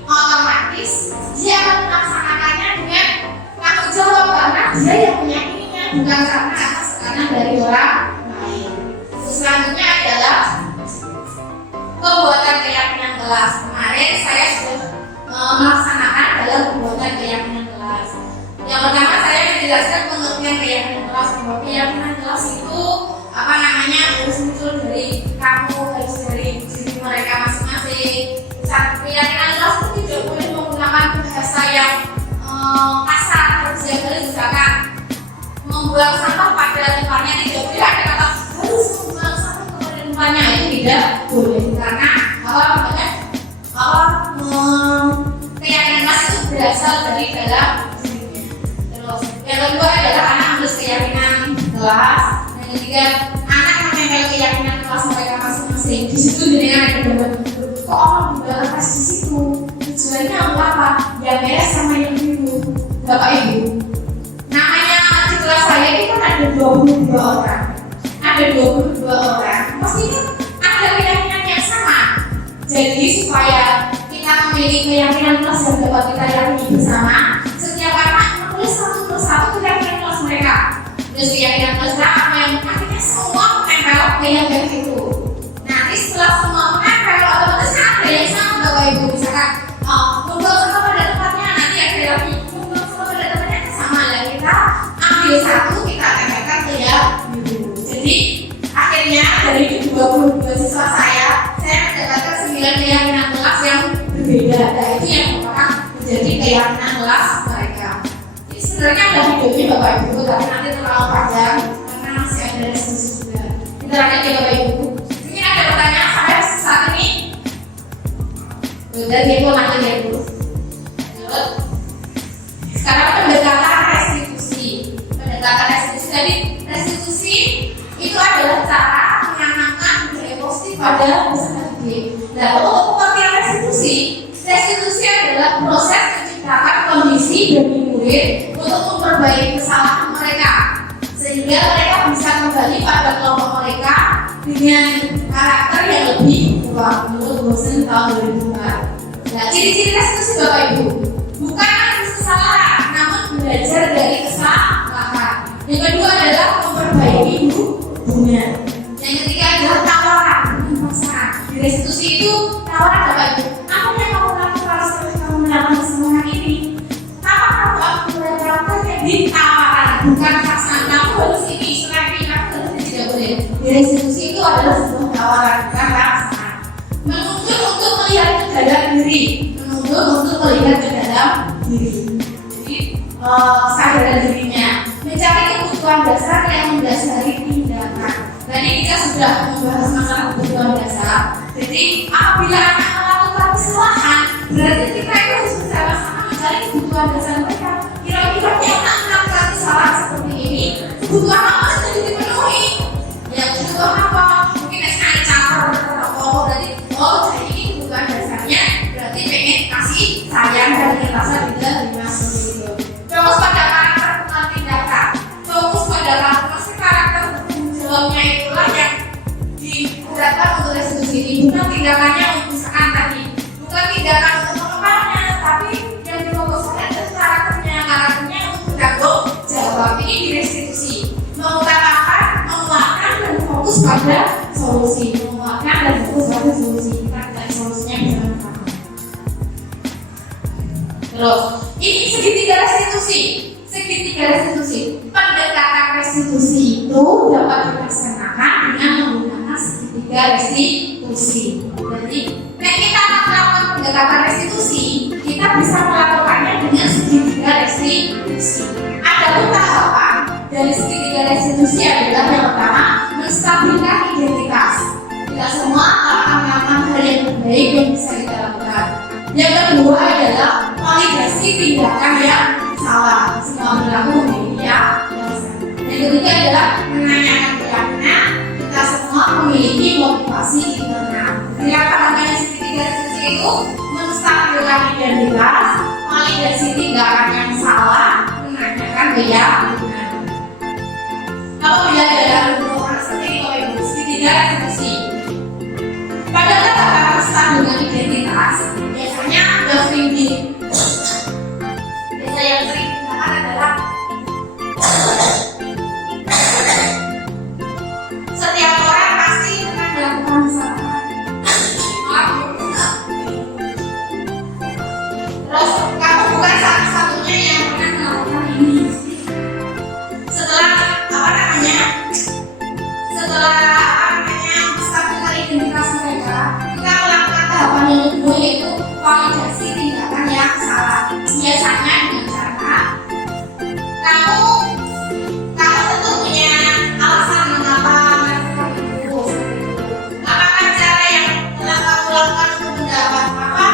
otomatis dia akan melaksanakannya dengan tanggung jawab, karena dia yang meyakininya, bukan karena atas tekanan dari orang lain. Selanjutnya adalah pembuatan keyakinan kelas. Kemarin saya sudah melaksanakan dalam pembuatan keyakinan kelas. Yang pertama saya menjelaskan pengertian keyakinan kelas. Bahwa keyakinan kelas itu harus muncul dari kamu, harus dari diri mereka masing-masing. Keyakinan kelas itu tidak boleh menggunakan bahasa yang kasar. Misalkan membuang sampah pada tempatnya, tidak boleh ada kata harus membuang sampah pada tempatnya, itu tidak boleh, karena keyakinan kelas itu berasal dari dalam dirinya. Terus yang kedua adalah anak harus keyakinan kelas. Yang ketiga, anak menempel keyakinan kelas mereka masing-masing. Di situ dengan ada gambar, kok orang membuat di situ tujuannya apa? Yang merah sama yang biru. Bapak Ibu, namanya di kelas saya itu kan ada 22 orang. Ada 22 orang. Pastinya ada keyakinan yang sama. Jadi supaya kita memiliki keyakinan kelas yang dapat kita yakini bersama, setiap anak menulis satu persatu keyakinan kelas mereka. Terus keyakinan kelas apa yang akhirnya semua menempel keyakinan itu. Nanti setelah semua menempel, otomatis ada yang sama Bapak Ibu. Misalkan membuang sampah pada tempatnya, nanti ada lagi membuang sampah pada tempatnya sama ya, kita ambil satu, kita tempelkan ke yang biru. Jadi akhirnya dari 22 siswa saya mendapatkan 9 keyakinan kelas yang berbeda. Nah, itu yang merupakan menjadi keyakinan kelas mereka. Jadi sebenarnya ada videonya Bapak Ibu, tapi nanti terlalu panjang karena masih ada diskusi juga. Kita lanjut ya Bapak Ibu. Mungkin ada pertanyaan saya saat ini. Dan dia mau lanjut ya Bu. Sekarang pendekatan restitusi. Pendekatan restitusi. Jadi restitusi itu adalah cara menanamkan budaya positif pada peserta didik. Nah, untuk pengertian restitusi adalah proses menciptakan kondisi bagi murid untuk memperbaiki kesalahan mereka, sehingga mereka bisa kembali pada kelompok mereka dengan karakter yang lebih kuat. Menurut Bosen tahun 2004. Nah, ciri-ciri restitusi Bapak Ibu, bukan menghapus kesalahan, namun belajar dari kesalahan. Yang kedua adalah memperbaiki hubungan. Yang ketiga adalah tawaran, paksaan. Di restitusi itu tawaran Bapak Ibu, apa yang kamu lakukan setelah kamu melakukan kesalahan ini? Apa kamu melakukan yang ditawaran, bukan paksaan. Kamu harus ini, selain ini kamu harus ini, tidak boleh. Di restitusi itu adalah sebuah tawaran, bukan paksaan. Menuntut untuk melihat ke dalam diri, menuntut untuk melihat ke dalam diri. Jadi kesadaran dirinya, mencari kebutuhan dasar yang mendasari tindakan. Tadi kita sudah membahas masalah kebutuhan dasar. Jadi apabila anak melakukan kesalahan, berarti kita itu harus bersama-sama mencari kebutuhan dasar mereka. Kira-kira anak melakukan kesalahan seperti ini, kebutuhan apa sudah dipenuhi? Ya kebutuhan apa? Mungkin SKI campur berarti jadi ini kebutuhan dasarnya berarti pengen kasih sayang dan rasa tidak dimasuk itu. Fokus pada karakter bukan tindakan. Fokus pada karakter jawabnya itulah yang diharapkan untuk restitusi ini, bukan tindakannya. Misalkan pada solusi, menguatkan dan fokus pada solusi. Kita cari solusinya bersama. Terus, ini segitiga restitusi. Segitiga restitusi. Pendekatan restitusi itu dapat dilaksanakan dengan menggunakan segitiga restitusi. Jadi, kita akan melakukan pendekatan restitusi, kita bisa melakukannya dengan segitiga restitusi. Ada tahapan dari segitiga restitusi adalah yang pertama, menstabilkan identitas. Tidak semua akan melakukan hal yang terbaik yang bisa kita lakukan. Yang kedua adalah validasi tindakan yang salah. Semua berlaku memiliki yang salah. Yang ketiga adalah menanyakan keyakinan. Kita semua memiliki motivasi internal. Dilaksanakannya segitiga restitusi itu menstabilkan identitas, validasi tindakan yang salah, menanyakan keyakinan. Apabila dalam hubungan seperti itu, segitiga restitusi. Pada tahapan menstabilkan identitas, biasanya yang sering digunakan adalah setiap orang pasti akan melakukan kesalahan. Terus kamu bukan satu-satunya yang pernah melakukan ini. Setelah menstabilkan identitas mereka, kita melakukan tahapan yang kedua yaitu validasi tindakan yang salah. Biasanya dengan cara kamu tentu punya alasan mengapa melakukan itu. Apakah cara yang telah kamu lakukan untuk mendapat apa?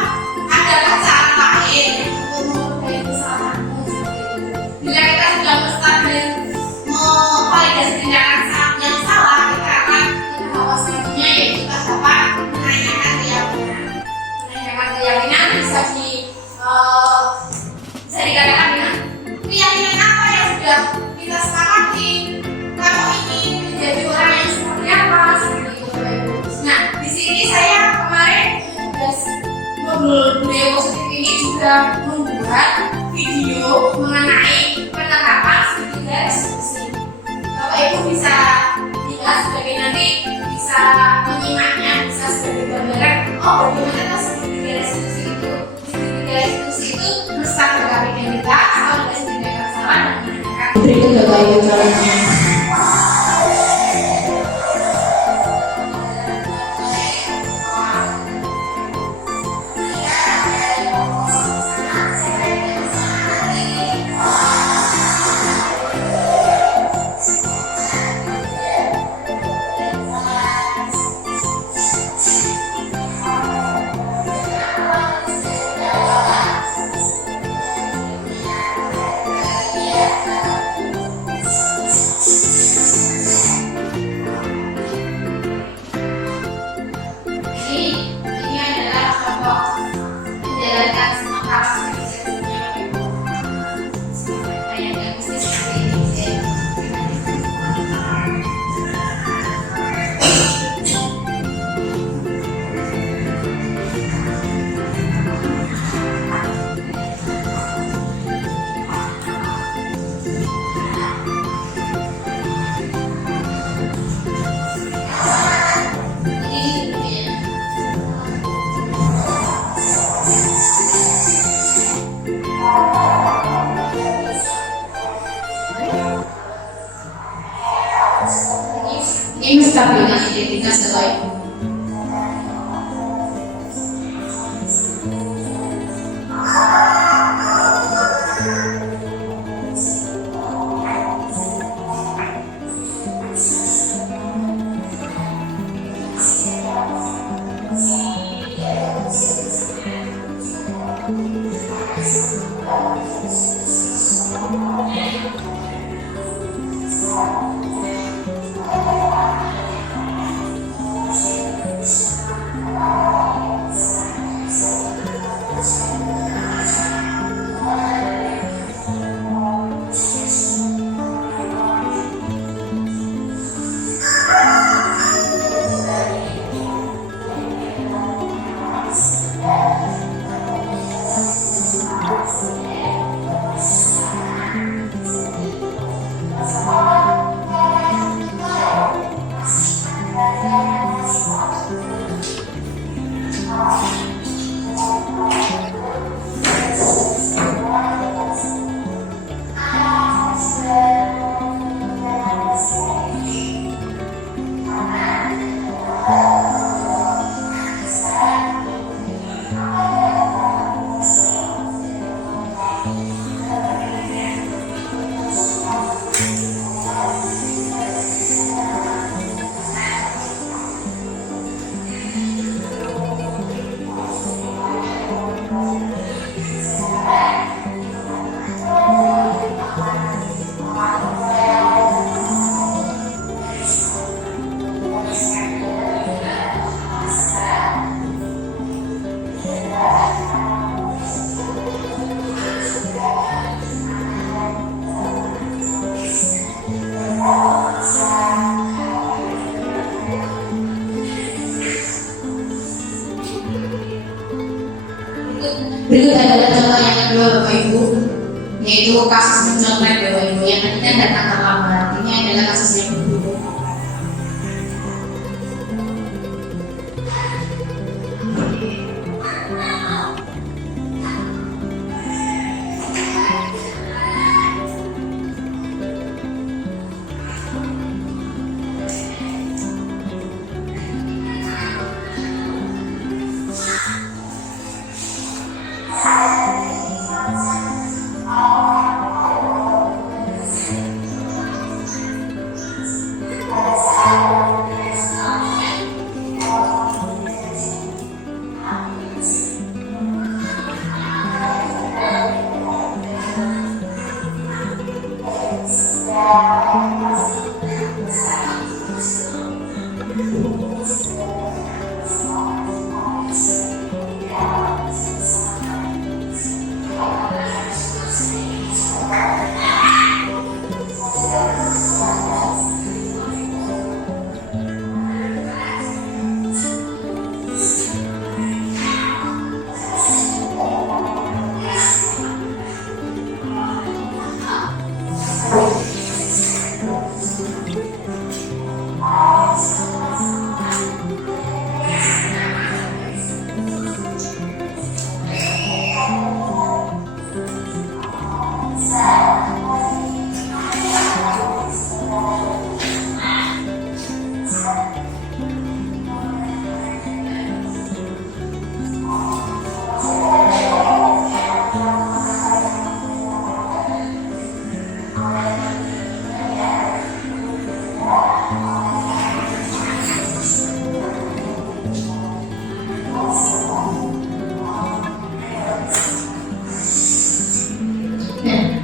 Adalah cara lain untuk memperbaiki kesalahanmu seperti itu. Bila kita sudah validasi tindakan yang salah, kita akan tahap selanjutnya yaitu tahapan menanyakan keyakinan. Menanyakan keyakinan bisa dikatakan dengan keyakinan apa yang sudah kita sepakati. Kamu ingin menjadi orang yang seperti apa? Seperti itu. Nah, di sini saya kemarin modul budaya positif ini juga membuat video mengenai penerapan segitiga restitusi. Bapak Ibu bisa lihat sebagai nanti bisa menyimaknya, bisa sebagai gambaran. Oh, bagaimana segitiga restitusi itu? Segitiga restitusi itu menstabilkan identitas, validasi tindakan salah, dan menanyakan. Berikut Bapak Ibu caranya. Ini adalah contoh menjalankan semua hal ini menstabilkan identitas Bapak Ibu. yaitu kasus mencontek Bapak Ibu yang nantinya datang terlambat. Ini adalah kasus yang berbeda.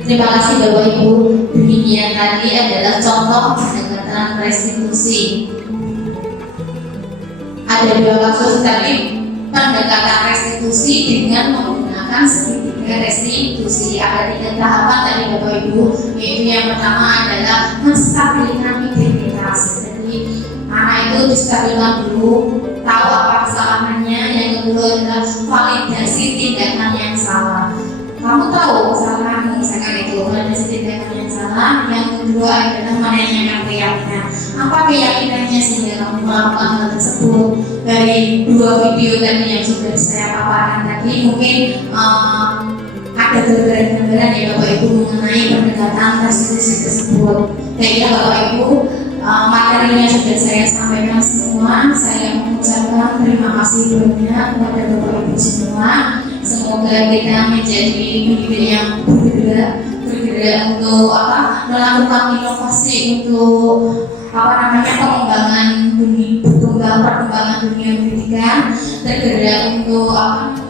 Terima kasih Bapak Ibu. Demikian tadi adalah contoh pendekatan restitusi. Ada dua kasus tadi pendekatan restitusi dengan menggunakan segitiga restitusi. Ada 3 tahapan tadi Bapak Ibu, yaitu yang pertama adalah menstabilkan identitas. Jadi anak itu distabilkan dulu, tahu apa kesalahannya. Yang kedua adalah validasi tindakan yang salah. Kamu tahu kesalahanmu, misalkan itu validasi tindakan yang salah. Yang kedua adalah menanyakan keyakinan. Apa keyakinannya sehingga kamu melakukan hal tersebut? Dari 2 video tadi yang sudah saya paparkan tadi, mungkin ada gambaran-gambaran ya Bapak Ibu mengenai pendekatan restitusi tersebut. Jadi Bapak Ibu, materinya sudah saya sampaikan semua. Saya mengucapkan terima kasih banyak kepada Bapak Ibu semua. Semoga kita menjadi pendidik yang bergerak untuk melakukan inovasi untuk perkembangan dunia pendidikan, tergerak untuk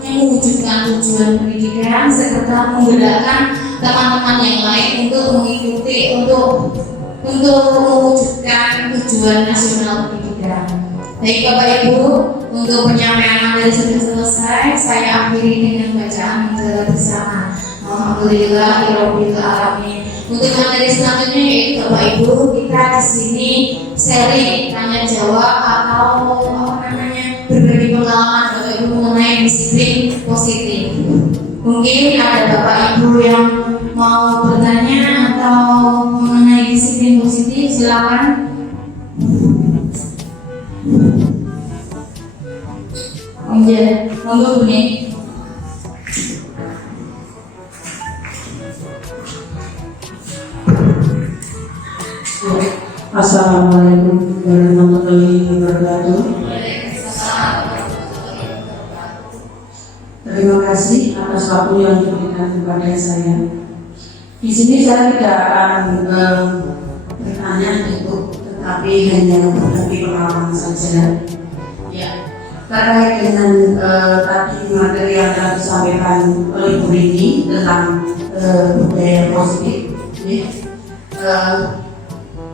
mewujudkan tujuan pendidikan serta menggerakkan teman-teman yang lain untuk mengikuti untuk mewujudkan tujuan nasional pendidikan. Baik Bapak Ibu, untuk penyampaian materi sudah selesai. Saya akhiri dengan bacaan menjaga bersama. Alhamdulillahirabbil alamin. Untuk materi selanjutnya yaitu Bapak Ibu, kita di sini seri tanya jawab atau berbagi pengalaman Bapak Ibu mengenai disiplin positif. Mungkin ada Bapak Ibu yang mau bertanya atau mengenai disiplin positif, silakan. Iya, monggo Bu Nek. Assalamualaikum warahmatullahi wabarakatuh. Terima kasih atas waktu yang diberikan kepada saya. Di sini saya tidak akan bertanya untuk, tetapi hanya berbagi pengalaman saja. Ya, terkait dengan tadi materi yang telah disampaikan oleh Bu Rini tentang budaya positif.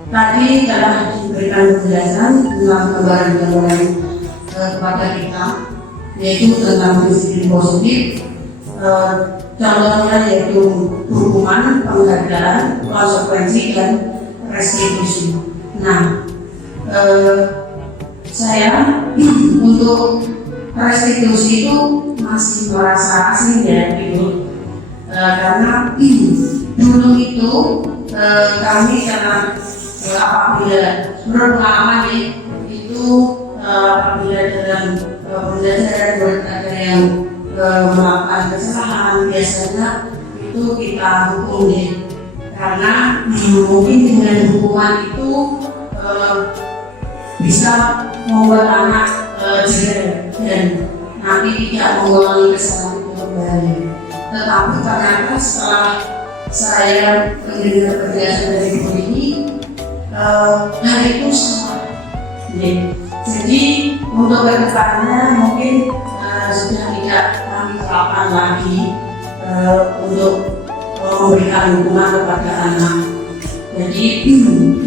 Tadi telah diberikan penjelasan tentang gambaran-gambaran kepada kita, yaitu tentang disiplin positif. Contohnya yaitu hukuman, penghargaan, konsekuensi, dan restitusi. Nah, saya untuk restitusi itu masih merasa asing ya, gitu. karena dulu itu kami karena apabila menurut pengalaman itu apabila dalam pembelajaran ada yang melakukan kesalahan biasanya itu kita hukum karena mungkin dengan hukuman itu bisa membuat anak jerah dan nanti tidak mengulangi kesalahan itu kembali. Tetapi ternyata setelah saya mendengar penjelasan dari ibu ini, hal itu sama. Jadi untuk kedepannya mungkin sudah tidak kami terapkan lagi untuk memberikan hukuman kepada anak. Jadi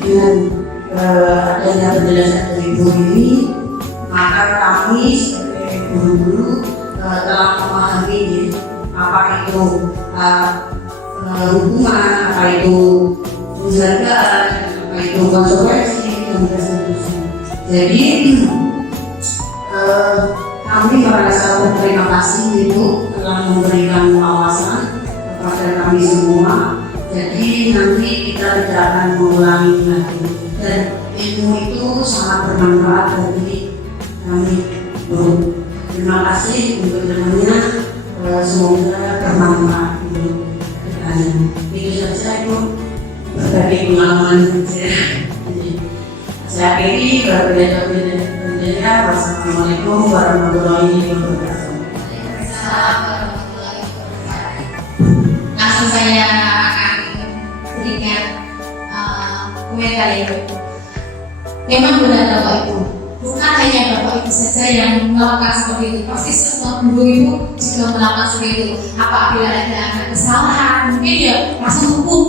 dengan adanya penjelasan dari ibu ini, maka kami sebagai guru-guru telah memahami apa itu hukuman, apa itu penghargaan, apa itu konsekuensi dan seterusnya. Jadi kami merasa berterima kasih itu telah memberikan pengawasan kepada kami semua. Jadi nanti kita tidak akan mengulangi lagi dan ilmu itu sangat bermanfaat bagi kami. Terima kasih untuk ilmunya, semoga bermanfaat untuk depannya. Itu saja Ibu berbagi pengalaman saya. Saya akhiri berbeda. Wassalamualaikum warahmatullahi wabarakatuh. Langsung saya akan berikan komentar itu. Memang benar Bapak Ibu, bukan hanya Bapak Ibu saja yang melakukan seperti itu. Pasti semua guru Ibu juga melakukan seperti itu. Apabila ada anak kesalahan, mungkin ya langsung dihukum.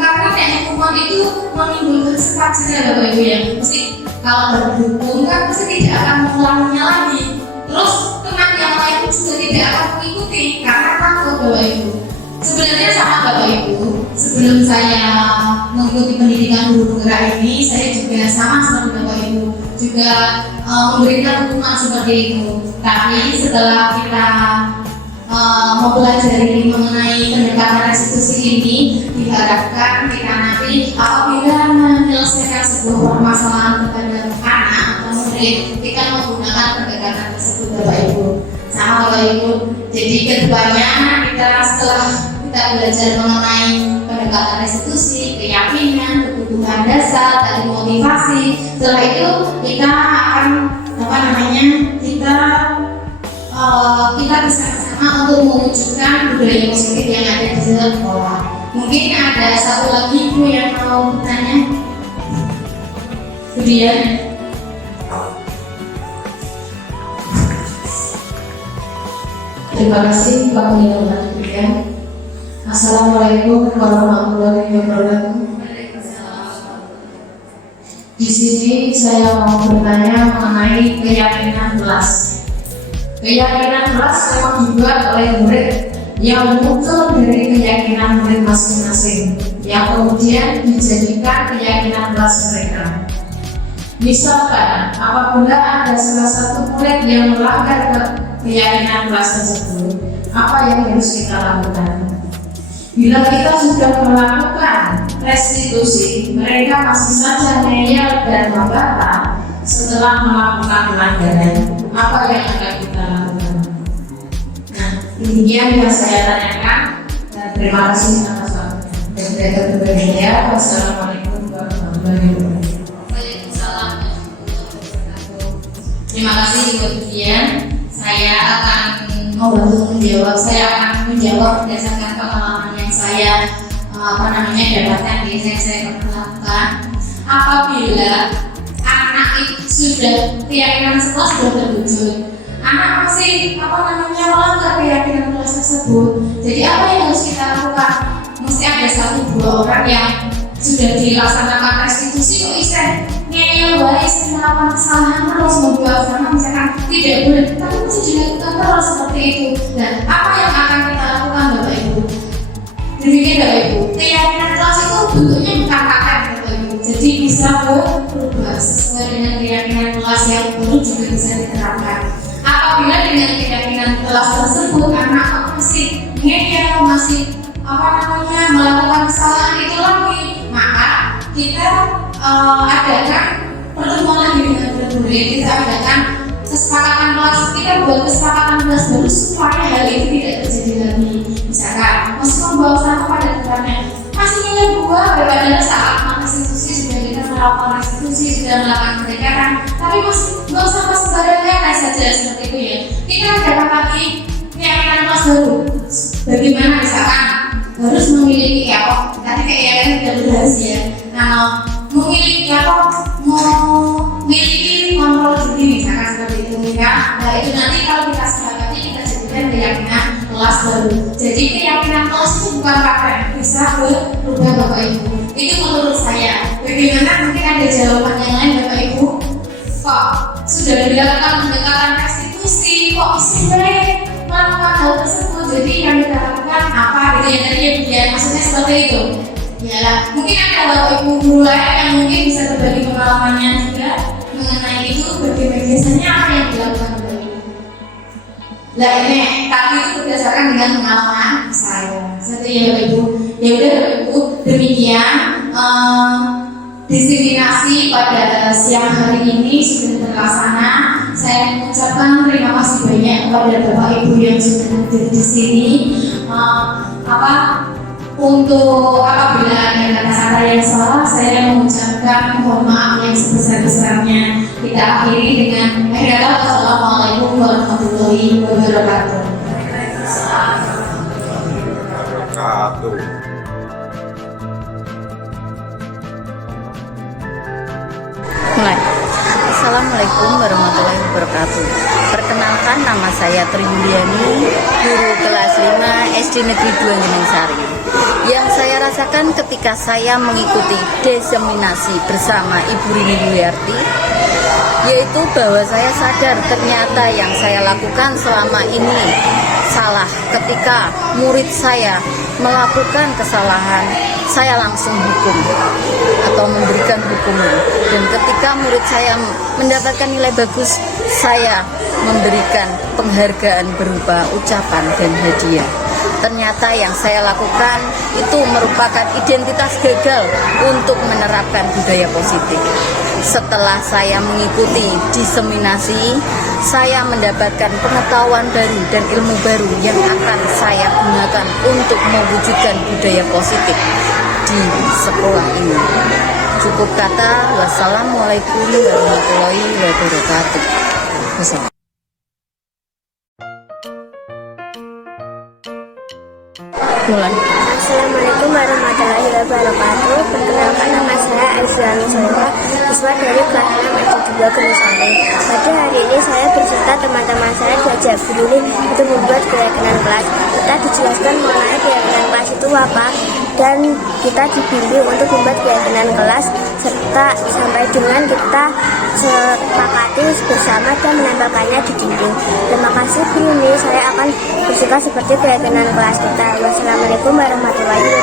Karena hukuman itu menimbulkan sifat jerah Bapak Ibu ya. Mesti kalau berhukum kan pasti tidak akan mengulanginya lagi. Terus teman yang lain juga tidak akan mengikuti karena takut Bapak Ibu. Sebenarnya sama Bapak Ibu, sebelum saya mengikuti pendidikan guru penggerak ini, saya juga sama seperti Bapak Ibu, juga memberikan hukuman seperti itu. Tapi setelah kita mempelajari mengenai pendekatan restitusi ini, diharapkan kita nanti apabila menyelesaikan sebuah permasalahan kepada anak atau murid, kita menggunakan pendekatan tersebut Bapak Ibu. Sama Bapak Ibu. Jadi kedepannya kita setelah kita belajar mengenai pendekatan restitusi, keyakinan, kebutuhan dasar, tadi motivasi, setelah itu kita akan kita bersama-sama untuk mewujudkan budaya positif yang ada di dalam sekolah. Mungkin ada satu lagi Ibu yang mau bertanya. Kemudian terima kasih Pak Menilai. Assalamualaikum warahmatullahi wabarakatuh. Di sini saya mau bertanya mengenai keyakinan kelas. Keyakinan kelas memang dibuat oleh murid yang muncul dari keyakinan murid masing-masing, yang kemudian dijadikan keyakinan kelas mereka. Misalkan, apabila ada salah satu murid yang melanggar keyakinan kelas tersebut, apa yang harus kita lakukan? Bila kita sudah melakukan restitusi, mereka masih saja ngeyel dan membantah setelah melakukan pelanggaran, apa yang akan kita lakukan? Nah, demikian yang saya tanyakan, dan terima kasih atas waktunya. Wassalamualaikum warahmatullahi wabarakatuh. Waalaikumsalam warahmatullahi wabarakatuh. Terima kasih Ibu Vivian. Saya akan membantu menjawab. Saya akan menjawab berdasarkan pengalaman yang saya dapatkan di yang saya pernah lakukan. Apabila anak itu sudah keyakinan sekolah sudah terwujud, anak masih melanggar keyakinan kelas tersebut. Jadi apa yang harus kita lakukan? Mesti ada 1-2 orang yang sudah dilaksanakan restitusi kok bisa ngeyel wae melakukan kesalahan terus membuat sama misalkan tidak boleh, tapi mesti dilakukan terus seperti itu. Dan apa yang akan kita lakukan Bapak Ibu? Demikian Bapak Ibu, keyakinan kelas itu bentuknya bukan KKN Bapak Ibu, jadi bisa berubah sesuai dengan keyakinan kelas yang baru juga bisa diterapkan. Apabila dengan keyakinan kelas tersebut anak masih ngeyel, masih melakukan kesalahan itu lagi, maka kita adakan pertemuan lagi dengan guru. Kita adakan kesepakatan kelas, kita buat kesepakatan kelas baru supaya hal itu tidak terjadi lagi. Misalkan masih membawa sampah pada tempatnya, masih ingin buah padahal saat restitusi sudah kita melakukan restitusi, sudah melakukan penyekapan, tapi masih nggak usah sembarangan saja seperti itu ya. Kita adakan lagi keyakinan kelas baru. Bagaimana misalkan harus memiliki tadi kayak yang sudah dibahas ya. Nah, memiliki memiliki kontrol diri misalkan seperti itu ya. Nah itu nanti kalau kita sepakati kita jadikan keyakinan kelas baru. Jadi keyakinan kelas itu bukan pakai bisa berubah Bapak Ibu. Itu menurut saya. Bagaimana mungkin ada jawaban yang lain Bapak Ibu? Kok sudah dilakukan pendekatan restitusi, kok sebenarnya melakukan hal tersebut? Jadi yang kita lakukan apa gitu ya tadi ya, maksudnya seperti itu. Ya, mungkin ada Bapak Ibu guru lain yang mungkin bisa berbagi pengalamannya juga mengenai itu, bagaimana biasanya apa yang dilakukan Bapak Ibu. Nah ini tapi itu berdasarkan dengan pengalaman saya. Seperti ya Bapak Ibu. Ya udah Bapak Ibu, demikian diseminasi pada siang hari ini sudah terlaksana. Saya mengucapkan terima kasih banyak kepada Bapak Ibu yang sudah hadir di sini. Untuk apabila ada kata-kata yang salah, saya mengucapkan mohon maaf yang sebesar-besarnya. Kita akhiri dengan Assalamualaikum warahmatullahi wabarakatuh. Mulai. Assalamualaikum warahmatullahi wabarakatuh. Perkenalkan, nama saya Tri Yuliani, guru kelas 5 SD Negeri 2 Jeneng-Sari. Yang saya rasakan ketika saya mengikuti diseminasi bersama Ibu Rini Duyarti, yaitu bahwa saya sadar ternyata yang saya lakukan selama ini salah. Ketika murid saya melakukan kesalahan, saya langsung hukum atau memberikan hukuman. Dan ketika murid saya mendapatkan nilai bagus, saya memberikan penghargaan berupa ucapan dan hadiah. Ternyata yang saya lakukan itu merupakan identitas gagal untuk menerapkan budaya positif. Setelah saya mengikuti diseminasi, saya mendapatkan pengetahuan baru dan ilmu baru yang akan saya gunakan untuk mewujudkan budaya positif di sekolah ini. Cukup kata, wassalamualaikum warahmatullahi wabarakatuh. Mulai. Assalamualaikum warahmatullahi wabarakatuh. Perkenalkan, nama saya Aisyah Soleha, siswa dari kelas 6 SD 2 Gunung. Pada hari ini saya berserta teman-teman saya diajak berdiri untuk membuat keyakinan kelas. Kita dijelaskan mengenai keyakinan kelas itu apa, dan kita dibimbing untuk membuat keyakinan kelas, serta sampai dengan kita sepakati bersama dan menempelkannya di dinding. Terima kasih Bu Yuni, saya akan bersikap seperti keyakinan kelas kita. Wassalamualaikum warahmatullahi wabarakatuh.